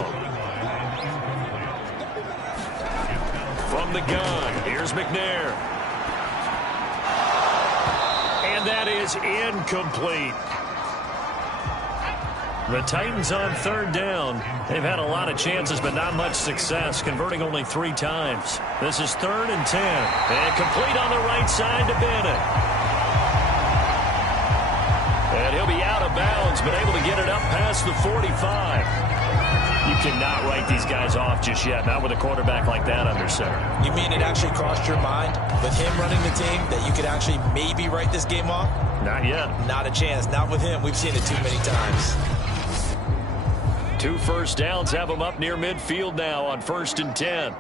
From the gun, here's McNair. And that is incomplete. The Titans on third down. They've had a lot of chances, but not much success, converting only 3 times. This is 3rd and 10. And complete on the right side to Bennett. And he'll be out of bounds, but able to get it up past the 45. You cannot write these guys off just yet, not with a quarterback like that under center. You mean it actually crossed your mind with him running the team that you could actually maybe write this game off? Not yet. Not a chance. Not with him. We've seen it too many times. 2 first downs have them up near midfield now on 1st and 10.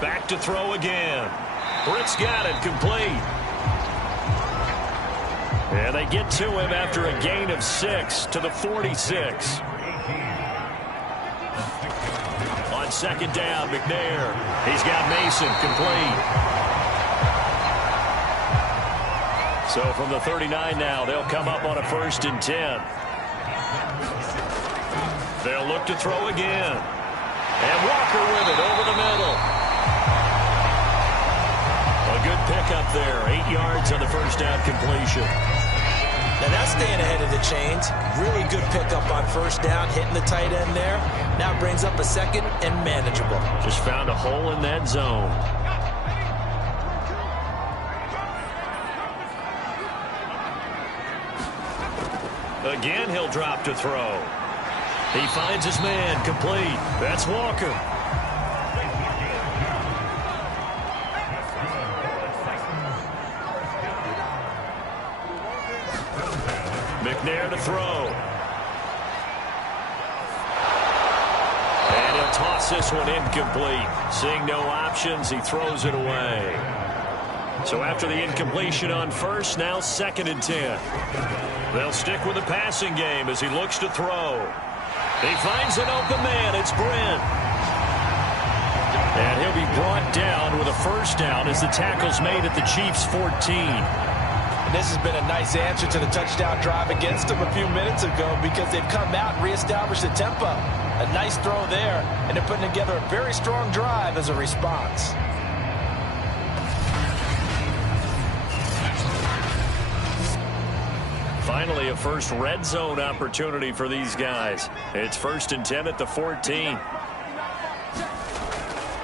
Back to throw again. Britt's got it complete. And they get to him after a gain of 6 to the 46. On second down, McNair. He's got Mason complete. So from the 39 now, they'll come up on a 1st and 10. They'll look to throw again. And Walker with it over the middle. A good pickup there. 8 yards on the first down completion. Now that's staying ahead of the chains. Really good pickup on first down, hitting the tight end there. Now brings up a second and manageable. Just found a hole in that zone. Again, he'll drop to throw. He finds his man complete. That's Walker. McNair to throw. And he'll toss this one incomplete. Seeing no options, he throws it away. So after the incompletion on first, now 2nd and 10. They'll stick with the passing game as he looks to throw. He finds an open man. It's Brent. And he'll be brought down with a first down as the tackle's made at the Chiefs' 14. And this has been a nice answer to the touchdown drive against them a few minutes ago because they've come out and reestablished the tempo. A nice throw there, and they're putting together a very strong drive as a response. Finally, a first red zone opportunity for these guys. It's 1st and 10 at the 14.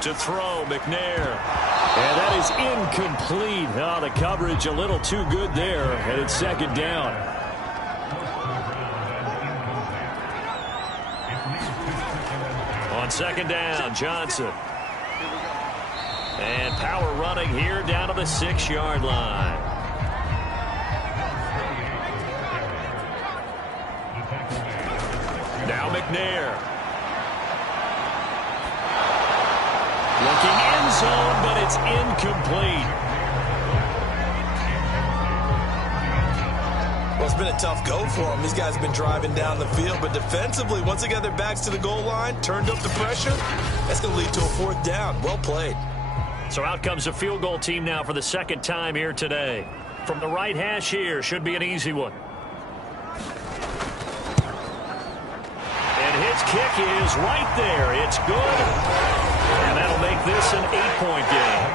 To throw, McNair. And that is incomplete. Oh, the coverage a little too good there, and it's 2nd down. On 2nd down, Johnson. And power running here down to the 6-yard line. McNair. Looking end zone, but it's incomplete. Well, it's been a tough go for them. These guys have been driving down the field, but defensively, once they got their backs to the goal line, turned up the pressure, that's going to lead to a fourth down. Well played. So out comes a field goal team now for the second time here today. From the right hash here, should be an easy one. And his kick is right there. It's good. And that'll make this an 8-point game.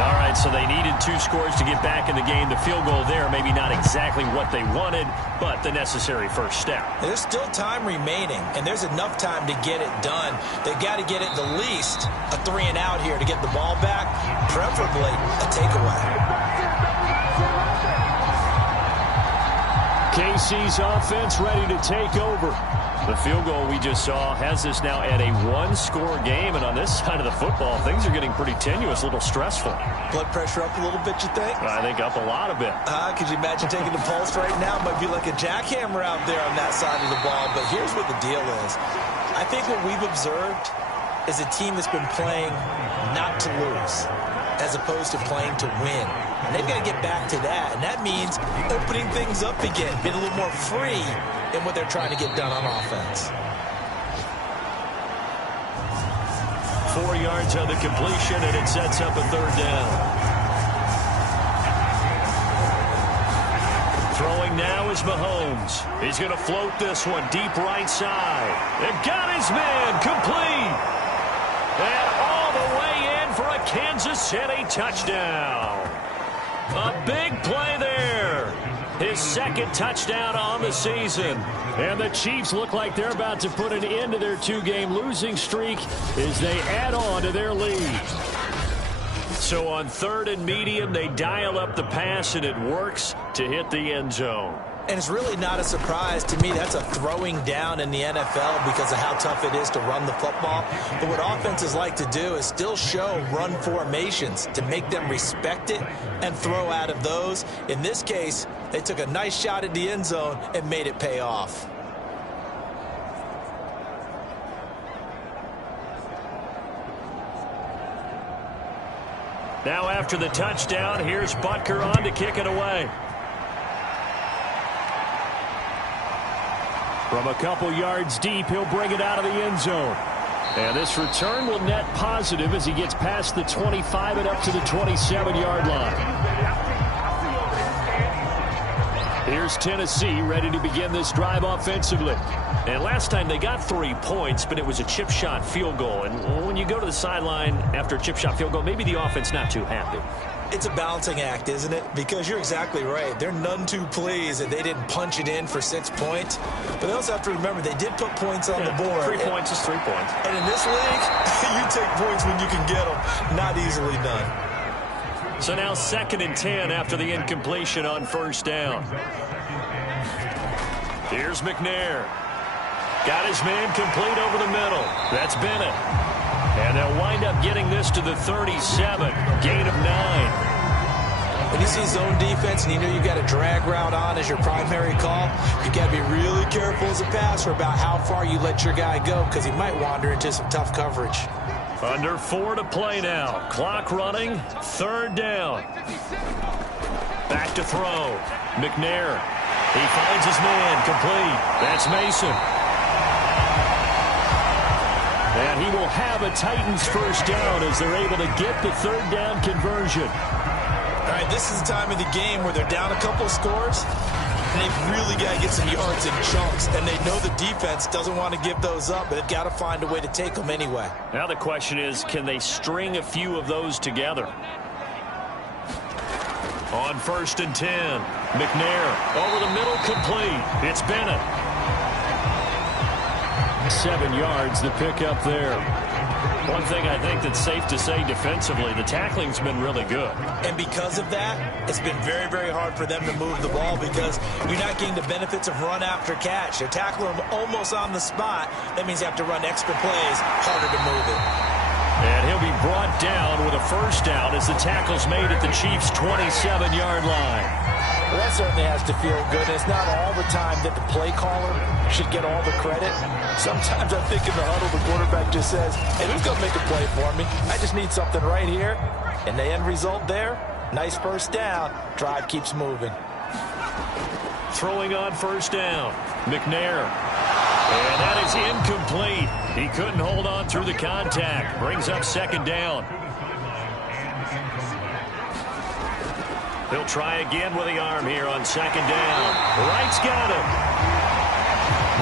All right, so they needed 2 scores to get back in the game. The field goal there, maybe not exactly what they wanted, but the necessary first step. There's still time remaining, and there's enough time to get it done. They've got to get it the least a 3-and-out here to get the ball back, preferably a takeaway. KC's offense ready to take over. The field goal we just saw has us now at a 1-score game, and on this side of the football, things are getting pretty tenuous, a little stressful. Blood pressure up a little bit, you think? I think up a lot of it. Could you imagine taking the pulse right now? Might be like a jackhammer out there on that side of the ball, but here's what the deal is. I think what we've observed is a team that's been playing not to lose as opposed to playing to win. And they've got to get back to that, and that means opening things up again, being a little more free in what they're trying to get done on offense. 4 yards on the completion, and it sets up a third down. Throwing now is Mahomes. He's going to float this one deep right side. They've got his man complete. And all the way in for a Kansas City touchdown. A big play there. His second touchdown on the season. And the Chiefs look like they're about to put an end to their 2-game losing streak as they add on to their lead. So on 3rd and medium, they dial up the pass, and it works to hit the end zone. And it's really not a surprise to me. That's a throwing down in the NFL because of how tough it is to run the football. But what offenses like to do is still show run formations to make them respect it and throw out of those. In this case, they took a nice shot at the end zone and made it pay off. Now after the touchdown, here's Butker on to kick it away. From a couple yards deep, he'll bring it out of the end zone. And this return will net positive as he gets past the 25 and up to the 27-yard line. Here's Tennessee ready to begin this drive offensively. And last time they got 3 points, but it was a chip shot field goal. And when you go to the sideline after a chip shot field goal, maybe the offense not too happy. It's a balancing act, isn't it? Because you're exactly right. They're none too pleased that they didn't punch it in for 6 points. But they also have to remember they did put points on the board. 3 points is 3 points. And in this league, you take points when you can get them. Not easily done. So now 2nd and 10 after the incompletion on first down. Here's McNair. Got his man complete over the middle. That's Bennett. And they'll wind up getting this to the 37. Gain of 9. When you see zone defense and you know you got a drag route on as your primary call, you got to be really careful as a passer about how far you let your guy go because he might wander into some tough coverage. Under 4 to play now. Clock running. 3rd down. Back to throw. McNair. He finds his man complete. That's Mason. And he will have a Titans first down as they're able to get the 3rd down conversion. All right, this is the time of the game where they're down a couple of scores, and they've really got to get some yards in chunks, and they know the defense doesn't want to give those up, but they've got to find a way to take them anyway. Now the question is, can they string a few of those together? On 1st and 10, McNair over the middle, complete. It's Bennett. 7 yards, the pickup there. One thing I think that's safe to say defensively, the tackling's been really good. And because of that, it's been very, very hard for them to move the ball because you're not getting the benefits of run after catch. They're tackling them almost on the spot. That means you have to run extra plays, harder to move it. And he'll be brought down with a first down as the tackle's made at the Chiefs' 27-yard line. Well, that certainly has to feel good. It's not all the time that the play caller should get all the credit. Sometimes I think in the huddle, the quarterback just says, hey, who's going to make a play for me? I just need something right here. And the end result there, nice first down. Drive keeps moving. Throwing on first down, McNair. And that is incomplete. He couldn't hold on through the contact. Brings up second down. He'll try again with the arm here on second down. Wright's got him.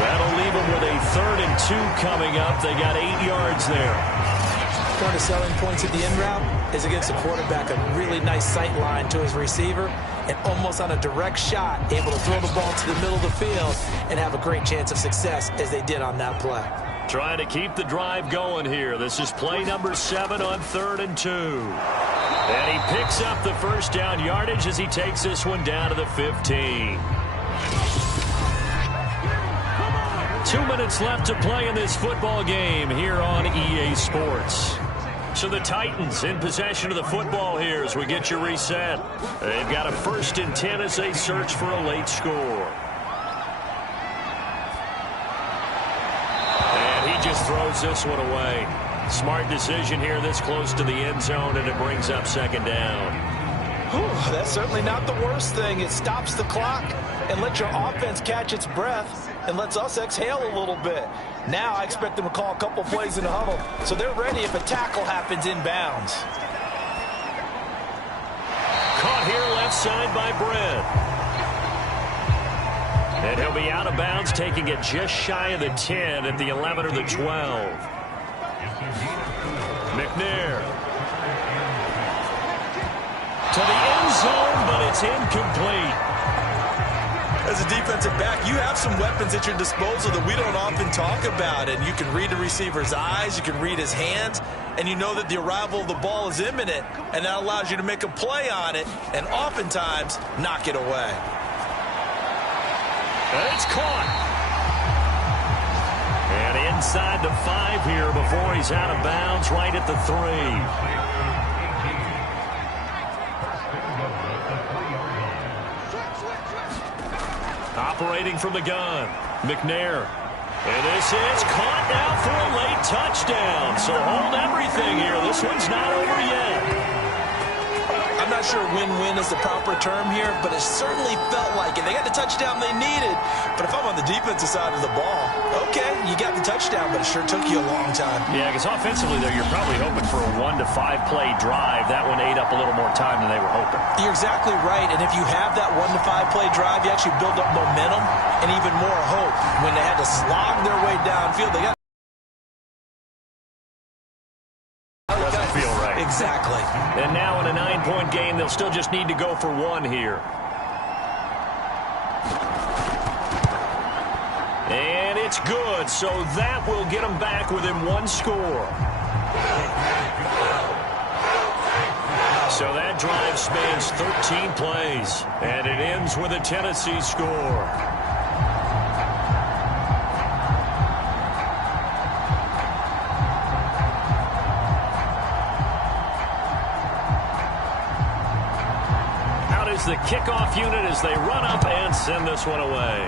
That'll leave him with a 3rd and 2 coming up. They got 8 yards there. One of the selling points at the end route is against the quarterback, a really nice sight line to his receiver, and almost on a direct shot, able to throw the ball to the middle of the field and have a great chance of success as they did on that play. Trying to keep the drive going here. This is play number 7 on 3rd and 2. And he picks up the first down yardage as he takes this one down to the 15. 2 minutes left to play in this football game here on EA Sports. So the Titans in possession of the football here as we get you reset. They've got a 1st and 10 as they search for a late score. And he just throws this one away. Smart decision here this close to the end zone, and it brings up second down. Whew, that's certainly not the worst thing. It stops the clock and lets your offense catch its breath and lets us exhale a little bit. Now I expect them to call a couple plays in the huddle, so they're ready if a tackle happens inbounds. Caught here left side by Brett. And he'll be out of bounds, taking it just shy of the 10 at the 11 or the 12. McNair. To the end zone, but it's incomplete. As a defensive back, you have some weapons at your disposal that we don't often talk about. And you can read the receiver's eyes, you can read his hands, and you know that the arrival of the ball is imminent, and that allows you to make a play on it and oftentimes knock it away. And it's caught. And inside the 5 here before he's out of bounds, right at the 3. Operating from the gun, McNair. And this is caught now for a late touchdown. So hold everything here. This one's not over yet. I'm not sure win-win is the proper term here, but it certainly felt like it. They got the touchdown they needed, but if I'm on the defensive side of the ball, okay, you got the touchdown, but it sure took you a long time. Yeah, because offensively, though, you're probably hoping for a 1 to 5 play drive. That one ate up a little more time than they were hoping. You're exactly right, and if you have that 1 to 5 play drive, you actually build up momentum and even more hope. When they had to slog their way downfield, they got feel right. Exactly. And now in a 9-point game, they'll still just need to go for 1 here. And it's good, so that will get them back within 1 score. So that drive spans 13 plays, and it ends with a Tennessee score. The kickoff unit as they run up and send this one away.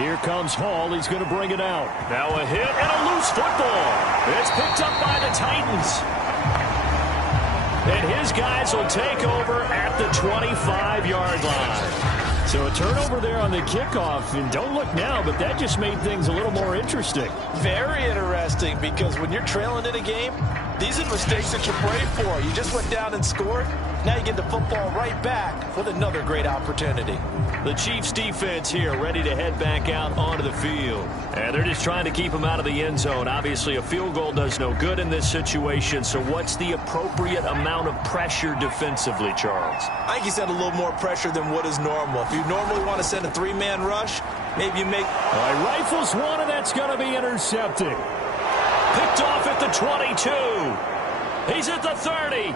Here comes Hall. He's going to bring it out. Now a hit and a loose football. It's picked up by the Titans. And his guys will take over at the 25-yard line. So a turnover there on the kickoff, and don't look now, but that just made things a little more interesting. Very interesting, because when you're trailing in a game, these are mistakes that you pray for. You just went down and scored. Now you get the football right back with another great opportunity. The Chiefs defense here ready to head back out onto the field. And they're just trying to keep him out of the end zone. Obviously, a field goal does no good in this situation. So what's the appropriate amount of pressure defensively, Charles? I think you send a little more pressure than what is normal. If you normally want to send a 3-man rush, maybe you make... All right, rifles one, and that's going to be intercepted. Picked off at the 22. He's at the 30.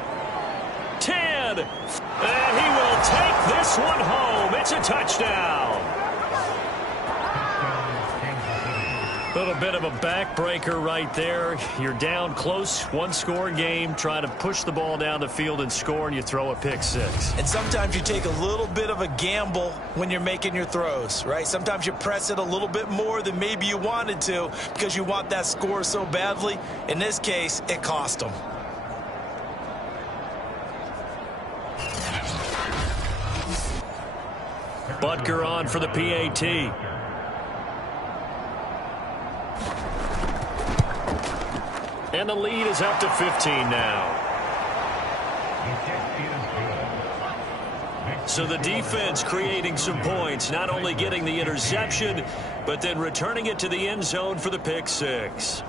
10. And he will take this one home. It's a touchdown. Little bit of a backbreaker right there. You're down close, one-score game, trying to push the ball down the field and score, and you throw a pick six. And sometimes you take a little bit of a gamble when you're making your throws, right? Sometimes you press it a little bit more than maybe you wanted to because you want that score so badly. In this case, it cost them. Butker on for the PAT. And the lead is up to 15 now. So the defense creating some points, not only getting the interception, but then returning it to the end zone for the pick six.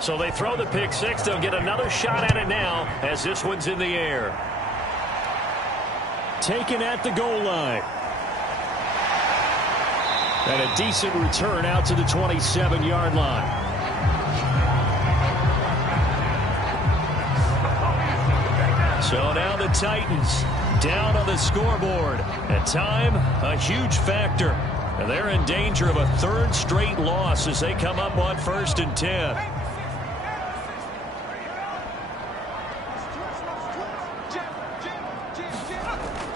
So they throw the pick six. They'll get another shot at it now as this one's in the air. Taken at the goal line. And a decent return out to the 27-yard line. So now the Titans down on the scoreboard. At time, a huge factor. And they're in danger of a third straight loss as they come up on 1st and 10.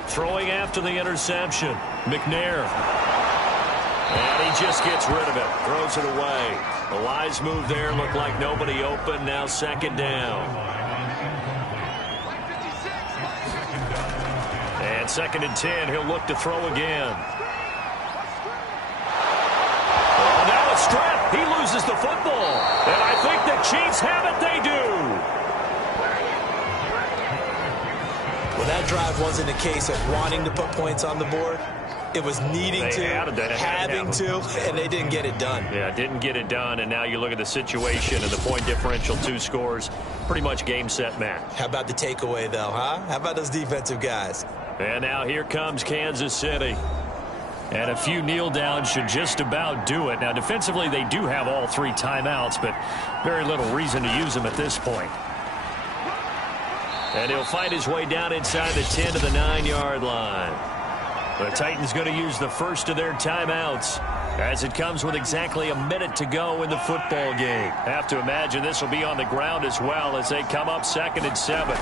Throwing after the interception. McNair. And he just gets rid of it. Throws it away. The wise move there. Looked like nobody open. Now 2nd down. And 2nd and 10. He'll look to throw again. Oh, now a strap. He loses the football. And I think the Chiefs have it. They do. Well, that drive wasn't a case of wanting to put points on the board. It was needing to, having to, and they didn't get it done. Yeah, didn't get it done, and now you look at the situation and the point differential, 2 scores, pretty much game, set, match. How about the takeaway, though, huh? How about those defensive guys? And now here comes Kansas City. And a few kneel downs should just about do it. Now, defensively, they do have all 3 timeouts, but very little reason to use them at this point. And he'll fight his way down inside the 10 to the 9-yard line. The Titans going to use the first of their timeouts as it comes with exactly a minute to go in the football game. Have to imagine this will be on the ground as well as they come up 2nd and 7.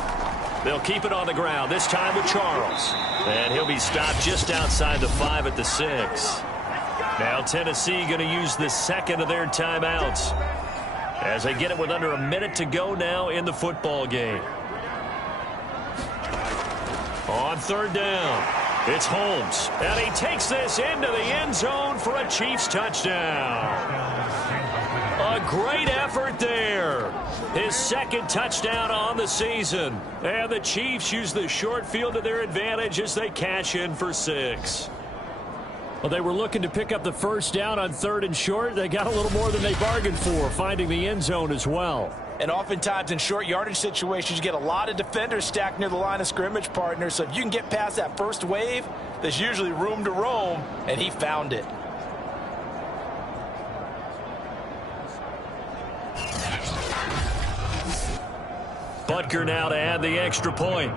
They'll keep it on the ground, this time with Charles. And he'll be stopped just outside the 5 at the 6. Now Tennessee going to use the 2nd of their timeouts as they get it with under a minute to go now in the football game. On 3rd down. It's Holmes, and he takes this into the end zone for a Chiefs touchdown. A great effort there. His 2nd touchdown on the season. And the Chiefs use the short field to their advantage as they cash in for 6. Well, they were looking to pick up the 1st down on 3rd and short. They got a little more than they bargained for, finding the end zone as well. And oftentimes in short yardage situations, you get a lot of defenders stacked near the line of scrimmage, partner. So if you can get past that first wave, there's usually room to roam, and he found it. Butker now to add the extra point.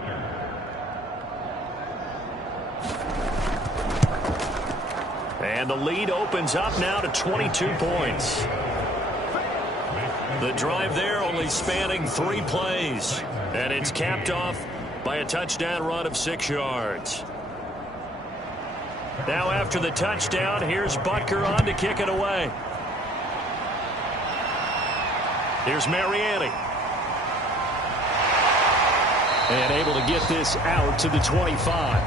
And the lead opens up now to 22 points. The drive there only spanning 3 plays. And it's capped off by a touchdown run of 6 yards. Now after the touchdown, here's Butker on to kick it away. Here's Mariani. And able to get this out to the 25.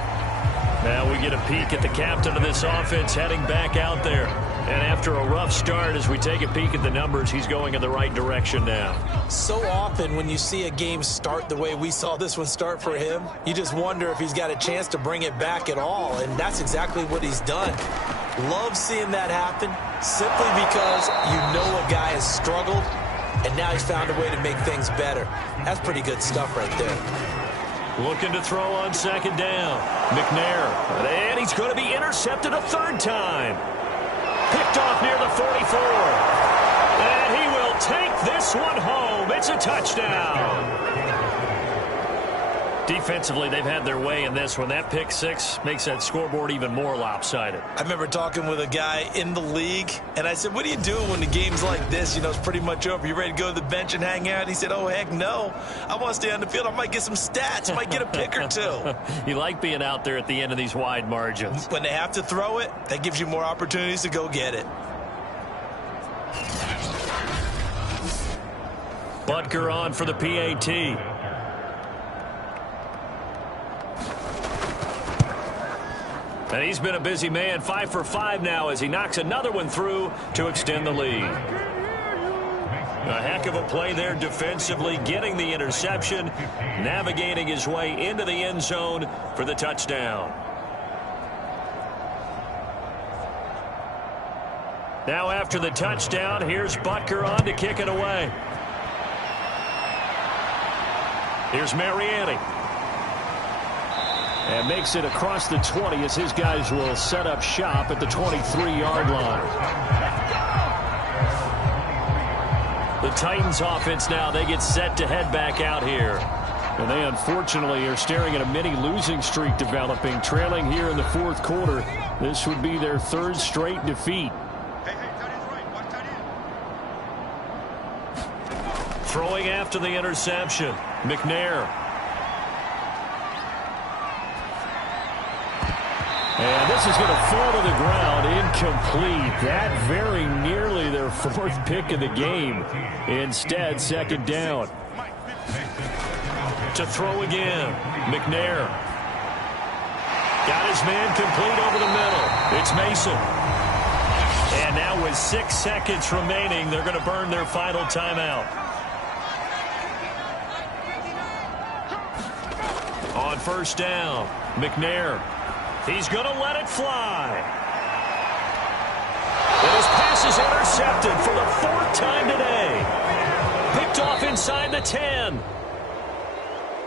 Now we get a peek at the captain of this offense heading back out there. And after a rough start, as we take a peek at the numbers, he's going in the right direction now. So often when you see a game start the way we saw this one start for him, you just wonder if he's got a chance to bring it back at all. And that's exactly what he's done. Love seeing that happen simply because you know a guy has struggled, and now he's found a way to make things better. That's pretty good stuff right there. Looking to throw on 2nd down. McNair. And he's going to be intercepted a 3rd time. Picked off near the 44. And he will take this one home. It's a touchdown. Defensively, they've had their way in this one. That pick six makes that scoreboard even more lopsided. I remember talking with a guy in the league, and I said, what do you do when the game's like this? You know, it's pretty much over. You ready to go to the bench and hang out? He said, oh, heck no. I want to stay on the field. I might get some stats. I might get a pick or two. You like being out there at the end of these wide margins. When they have to throw it, that gives you more opportunities to go get it. Butker on for the PAT. And he's been a busy man, 5 for 5 now as he knocks another one through to extend the lead. A heck of a play there defensively, getting the interception, navigating his way into the end zone for the touchdown. Now after the touchdown, here's Butker on to kick it away. Here's Mariani. And makes it across the 20 as his guys will set up shop at the 23-yard line. The Titans offense now, they get set to head back out here. And they unfortunately are staring at a mini losing streak developing, trailing here in the fourth quarter. This would be their third straight defeat. Throwing after the interception, McNair. And this is going to fall to the ground, incomplete. That very nearly their fourth pick of the game. Instead, second down. To throw again, McNair. Got his man complete over the middle. It's Mason. And now with 6 seconds remaining, they're going to burn their final timeout. On first down, McNair. He's going to let it fly. And his pass is intercepted for the 4th time today. Picked off inside the 10.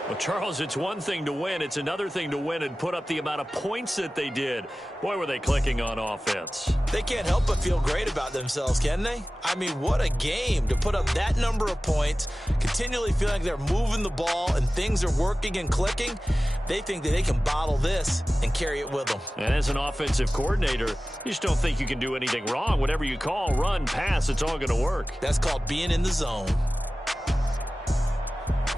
Well, Charles, it's one thing to win. It's another thing to win and put up the amount of points that they did. Boy, were they clicking on offense. They can't help but feel great about themselves, can they? I mean, what a game to put up that number of points, continually feeling like they're moving the ball and things are working and clicking. They think that they can bottle this and carry it with them. And as an offensive coordinator, you just don't think you can do anything wrong. Whatever you call, run, pass, it's all going to work. That's called being in the zone.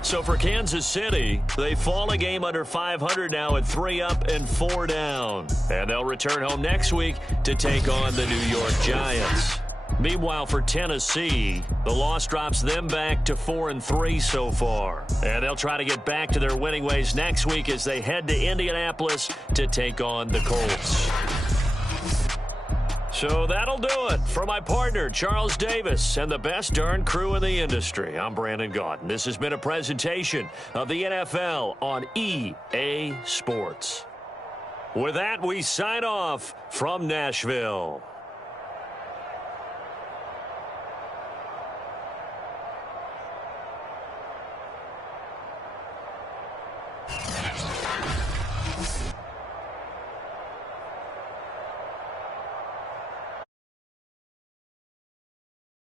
So for Kansas City, they fall a game under 500 now at 3 up and 4 down. And they'll return home next week to take on the New York Giants. Meanwhile, for Tennessee, the loss drops them back to 4-3 so far. And they'll try to get back to their winning ways next week as they head to Indianapolis to take on the Colts. So that'll do it for my partner, Charles Davis, and the best darn crew in the industry. I'm Brandon Gaudin. This has been a presentation of the NFL on EA Sports. With that, we sign off from Nashville.